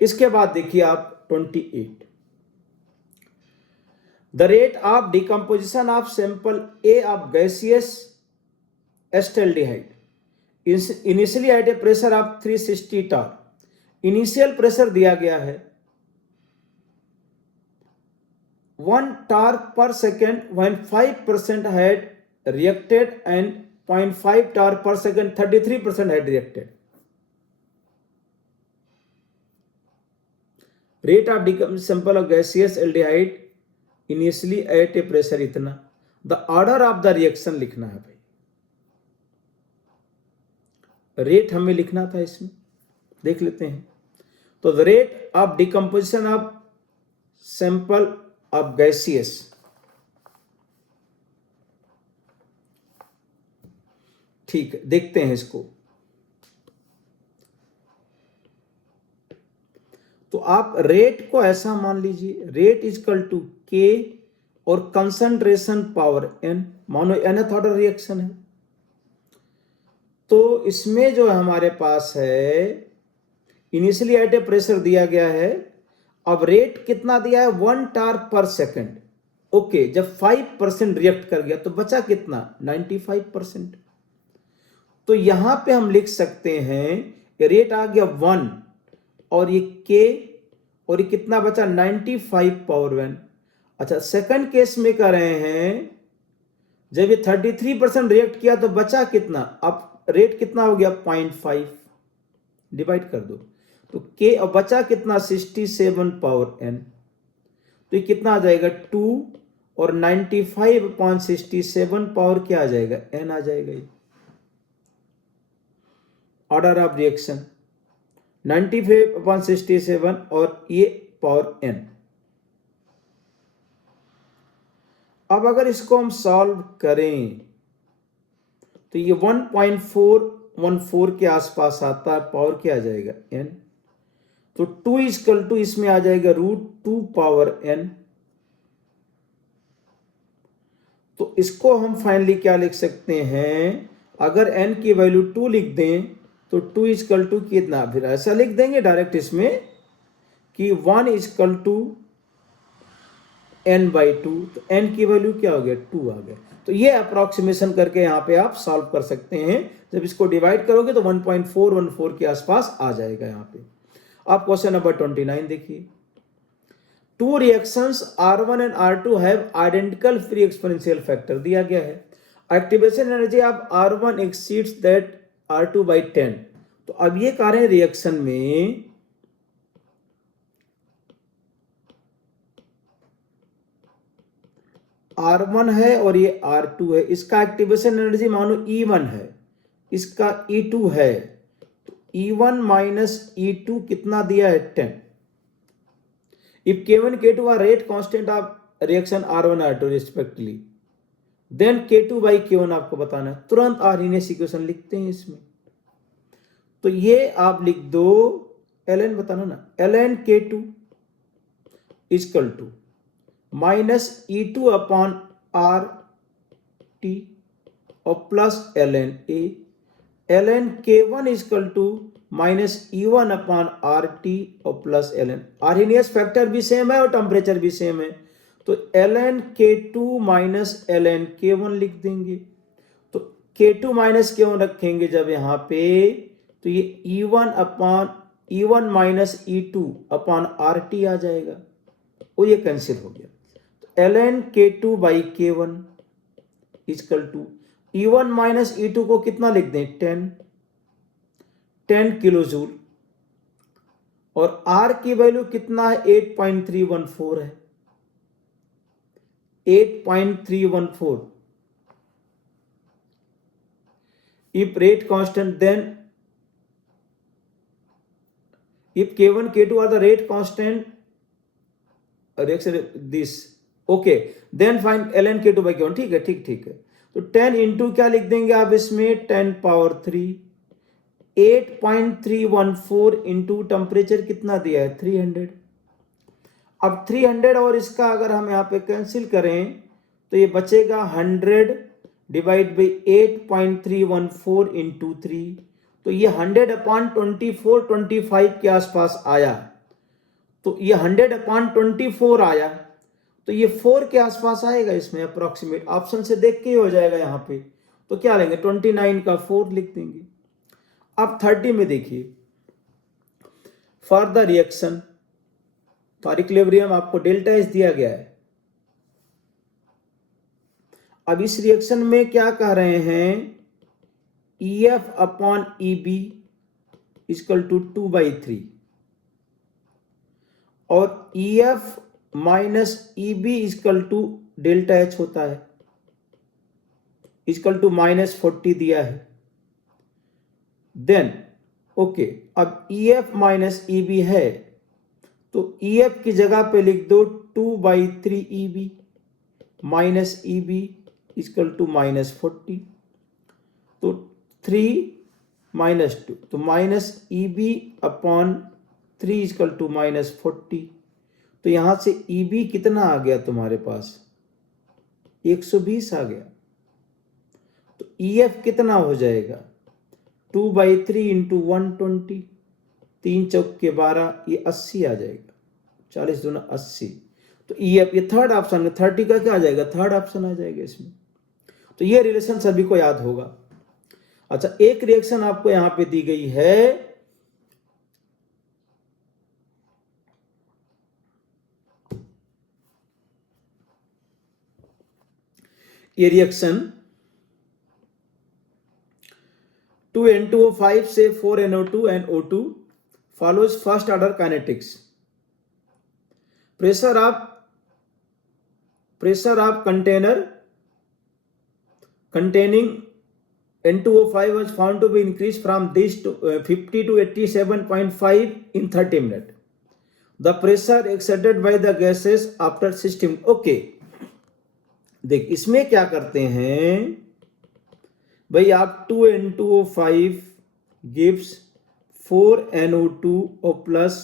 इसके बाद देखिए आप 28, the rate of decomposition of sample a of gaseous acetaldehyde initially at a pressure of 360 torr. Initial pressure दिया गया है 1 tar per second when 5% had reacted and 0.5 tar per second 33% had reacted. Rate of decomposition sample of gaseous aldehyde initially at a pressure इतना, the order of the reaction लिखना है भाई, rate हमें लिखना था इसमें, देख लेते हैं। तो the rate of decomposition of sample of gaseous, ठीक है देखते हैं इसको। तो आप रेट को ऐसा मान लीजिए, रेट इजकल टू के और कंसंट्रेशन पावर एन, मानो nth ऑर्डर रिएक्शन है, तो इसमें जो हमारे पास है इनिशियली एट ए प्रेशर दिया गया है, अब रेट कितना दिया है 1 tar पर सेकेंड। ओके, जब 5% रिएक्ट कर गया तो बचा कितना 95%। तो यहां पे हम लिख सकते हैं रेट आ गया 1 और ये के और ये कितना बचा 95 पावर 1। अच्छा, सेकंड केस में कर रहे हैं जब ये 33% रिएक्ट किया तो बचा कितना, अब रेट कितना हो गया 0.5, डिवाइड कर दो तो के और बचा कितना 67 पावर एन, तो ये कितना आ जाएगा 2 और 95/67 पावर क्या आ जाएगा एन आ जाएगा। ये ऑर्डर ऑफ रिएक्शन 95/67 और ये पावर एन। अब अगर इसको हम सॉल्व करें तो ये 1.414 के आसपास आता है, पावर क्या आ जाएगा n, तो 2 इजकल टू इसमें आ जाएगा √2 पावर n। तो इसको हम फाइनली क्या लिख सकते हैं, अगर n की वैल्यू 2 लिख दें तो 2 इजकल टू कितना, फिर ऐसा लिख देंगे डायरेक्ट इसमें कि 1 इजकल टू n/2, तो n की वैल्यू क्या हो गया 2 आ गया। तो ये अप्रोक्सीमेशन करके यहाँ पे आप सॉल्व कर सकते हैं, जब इसको डिवाइड करोगे तो 1.414 के आसपास आ जाएगा यहाँ पे। आप क्वेश्चन नंबर 29 देखिए, 2 reactions R1 and R2 have identical free exponential factor दिया गया है, activation energy of R1 exceeds that R2 by 10। तो अब ये कह रहे हैं रिएक्शन में R1 है और ये R2 है, इसका एक्टिवेशन एनर्जी मानो E1 है, इसका E2 है, तो E1 माइनस E2 कितना दिया है 10। If K1 K2 are rate constant of reaction R1 R2 respectively, then K2 by K1 आपको बताना है। तुरंत आर्हीनियस इक्वेशन लिखते हैं इसमें, तो ये आप लिख दो ln, बताना ना ln K2 equal to minus E2 upon RT और plus ln A, ln K1 equal to minus E1 upon RT और प्लस ln, आर्हीनियस फैक्टर भी सेम है और टेम्परेचर भी सेम है, तो ln K2 minus ln K1 लिख देंगे। तो K2 माइनस K1 रखेंगे जब यहाँ पे, तो ये E1 minus E2 upon RT आ जाएगा और ये कैंसिल हो गया। तो ln K2 by K1 equal to E1 minus E2 को कितना लिख दें 10 किलो जूल, और R की वैल्यू कितना है 8.314 है, 8.314। if rate constant, then if K1 K2 are the rate constant reaction this, okay, then find ln K2 by K1, ठीक है, ठीक है। तो 10 इंटू क्या लिख देंगे आप इसमें, 10 पावर 3, 8.314 इंटू टेम्परेचर कितना दिया है, 300। अब 300 और इसका अगर हम यहाँ पे कैंसिल करें तो ये बचेगा 100 डिवाइड बाई 8.314 इंटू 3, तो ये 100/24 के आसपास आया। तो ये 100/24 आया, तो ये 4 के आसपास आएगा इसमें अप्रोक्सीमेट, ऑप्शन से देख के ही हो जाएगा यहाँ पे। तो क्या लेंगे, 29 का 4 लिख देंगे। अब 30 में देखिए, for the reaction for equilibrium आपको डेल्टा एच दिया गया है। अब इस रिएक्शन में क्या कह रहे हैं, EF upon EB equal to 2/3 और EF minus EB equal to delta H होता है, इक्वल टू -40 दिया है। देन ओके, अब EF माइनस EB है तो EF की जगह पे लिख दो 2/3 EB minus EB equal to -40, तो 3 - 2, तो minus EB upon 3 equal to -40। तो यहां से EB कितना आ गया तुम्हारे पास, 120 आ गया। तो EF कितना हो जाएगा, 2/3 इंटू 120, 3 चौक के 12, ये 80 आ जाएगा, 40 दूना 80। तो EF ये थर्ड ऑप्शन में 30 का क्या आ जाएगा, थर्ड ऑप्शन आ जाएगा इसमें। तो ये रिलेशन सभी को याद होगा। अच्छा, एक रिएक्शन आपको यहां पे दी गई है, ये रिएक्शन 2N2O5 से 4NO2 and O2 follows first order kinetics. Pressure of container containing N2O5 was found to be increased from this to 50 to 87.5 in 30 minutes. The pressure exerted by the gases after 60 minutes. Okay, देख इसमें क्या करते हैं भाई, आप 2N2O5 gives 4NO2 और plus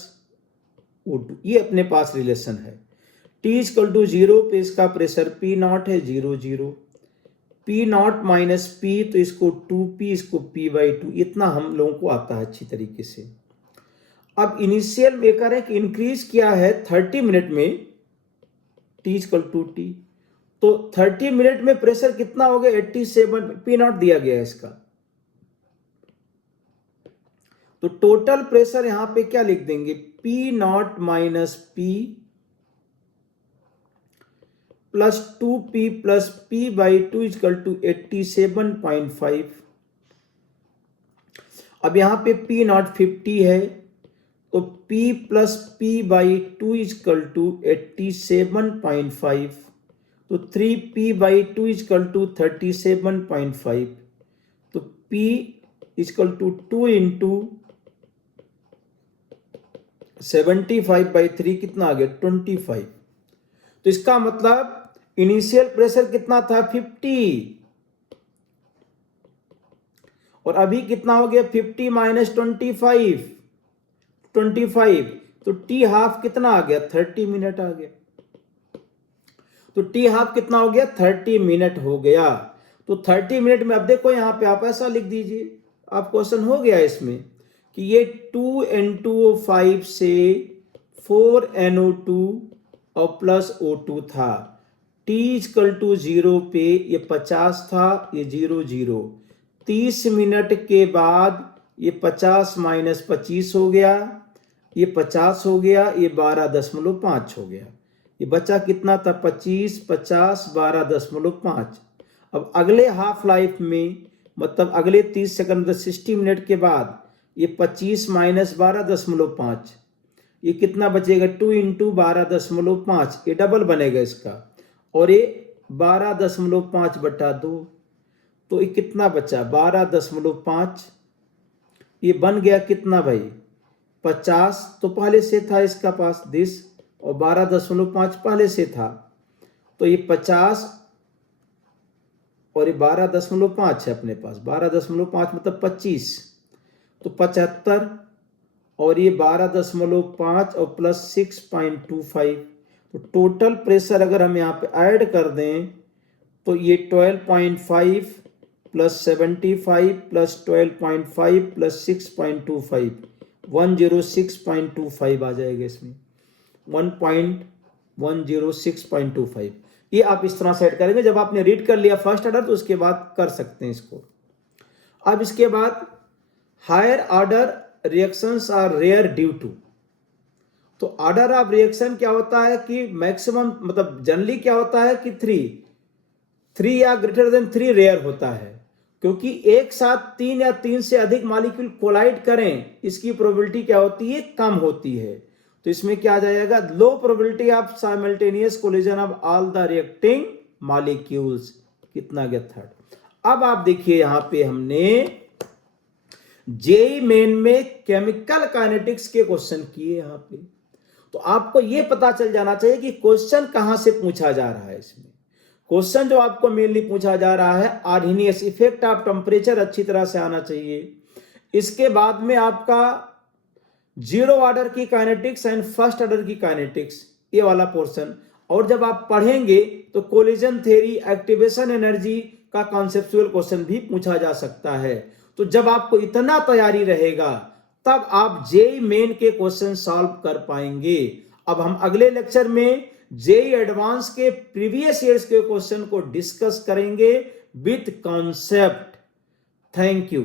O2, ये अपने पास रिलेशन है। T इक्वल टू 0 पे इसका प्रेशर P0 है 0 0, P0 माइनस P, तो इसको 2P, इसको P/2, इतना हम लोगों को आता है अच्छी तरीके से। अब इनिशियल मेकर है कि इंक्रीज किया है 30 मिनट में, T इक्वल टू T, तो 30 मिनट में प्रेशर कितना हो गया, 87, P0 दिया गया है इसका। तो टोटल प्रेशर यहां पे क्या लिख देंगे, P0 minus P plus 2P plus P/2 equal to 87.5। अब यहां पे P0 50 है, तो P plus P/2 equal to 87.5, तो 3P/2 इक्वल टू 37.5, तो P इक्वल टू 2 इंटू 75/3 कितना आ गया, 25। तो इसका मतलब इनिशियल प्रेशर कितना था, 50, और अभी कितना हो गया, 50 माइनस 25, 25, तो T हाफ कितना आ गया, 30 मिनट आ गया। तो T हाफ कितना हो गया, 30 मिनट हो गया। तो 30 मिनट में अब देखो यहां पे आप ऐसा लिख दीजिए, आप क्वेश्चन हो गया इसमें कि ये 2N2O5 से 4NO2 और प्लस O2 था, T इक्वल टू 0 पे ये 50 था, ये 0 0, 30 मिनट के बाद ये 50 माइनस 25 हो गया, ये 50 हो गया, ये 12.5 हो गया, ये बचा कितना था, 25 50 12.5। अब अगले हाफ लाइफ में, मतलब अगले 30 सेकंड 60 मिनट के बाद ये 25 माइनस 12.5, ये कितना बचेगा, 2 इंटू 12.5, ये डबल बनेगा इसका, और ये 12.5 बटा 2, तो ये कितना बचा, 12.5, ये बन गया कितना भाई, 50, तो पहले से था इसका पास दिस, और 12.5 पहले से था, तो ये 50 और ये 12.5 है अपने पास, 12.5 मतलब 25, तो 75 और ये 12.5 और प्लस 6.25, तो टोटल प्रेशर अगर हम यहाँ पे ऐड कर दें तो ये 12.5 प्लस 75 प्लस 12.5 प्लस 6.25, 106.25 आ जाएगा इसमें, 1.106.25। ये आप इस तरह सेट करेंगे। जब आपने रीड कर लिया फर्स्ट ऑर्डर तो उसके बाद कर सकते हैं इसको। अब इसके बाद higher order reactions are rare due to, तो ऑर्डर ऑफ रिएक्शन क्या होता है कि मैक्सिमम मतलब जनरली क्या होता है कि 3 या ग्रेटर देन 3 रेयर होता है, क्योंकि एक साथ 3 या 3 से अधिक मॉलिक्यूल कोलाइड करें इसकी प्रोबेबिलिटी क्या होती है, कम होती है। तो इसमें क्या आ जाएगा, लो probability of simultaneous collision of all the reacting molecules, कितना गया 3rd। अब आप देखिए यहां पे हमने जेईई मेन में केमिकल काइनेटिक्स के क्वेश्चन किए यहां पे, तो आपको यह पता चल जाना चाहिए कि क्वेश्चन कहां से पूछा जा रहा है। इसमें क्वेश्चन जो आपको मेनली पूछा जा रहा है आर्हेनियस इफेक्ट ऑफ टेम्परेचर अच्छी तरह से आना चाहिए। इसके बाद में आपका 0 ऑर्डर की काइनेटिक्स एंड फर्स्ट ऑर्डर की काइनेटिक्स, ये वाला पोर्शन। और जब आप पढ़ेंगे तो कोलिजन थ्योरी, एक्टिवेशन एनर्जी का कॉन्सेप्चुअल क्वेश्चन भी पूछा जा सकता है। तो जब आपको इतना तैयारी रहेगा तब आप जेईई मेन के क्वेश्चन सॉल्व कर पाएंगे। अब हम अगले लेक्चर में जेईई एडवांस के प्रीवियस ईयर्स के क्वेश्चन को डिस्कस करेंगे विथ कॉन्सेप्ट। Thank you.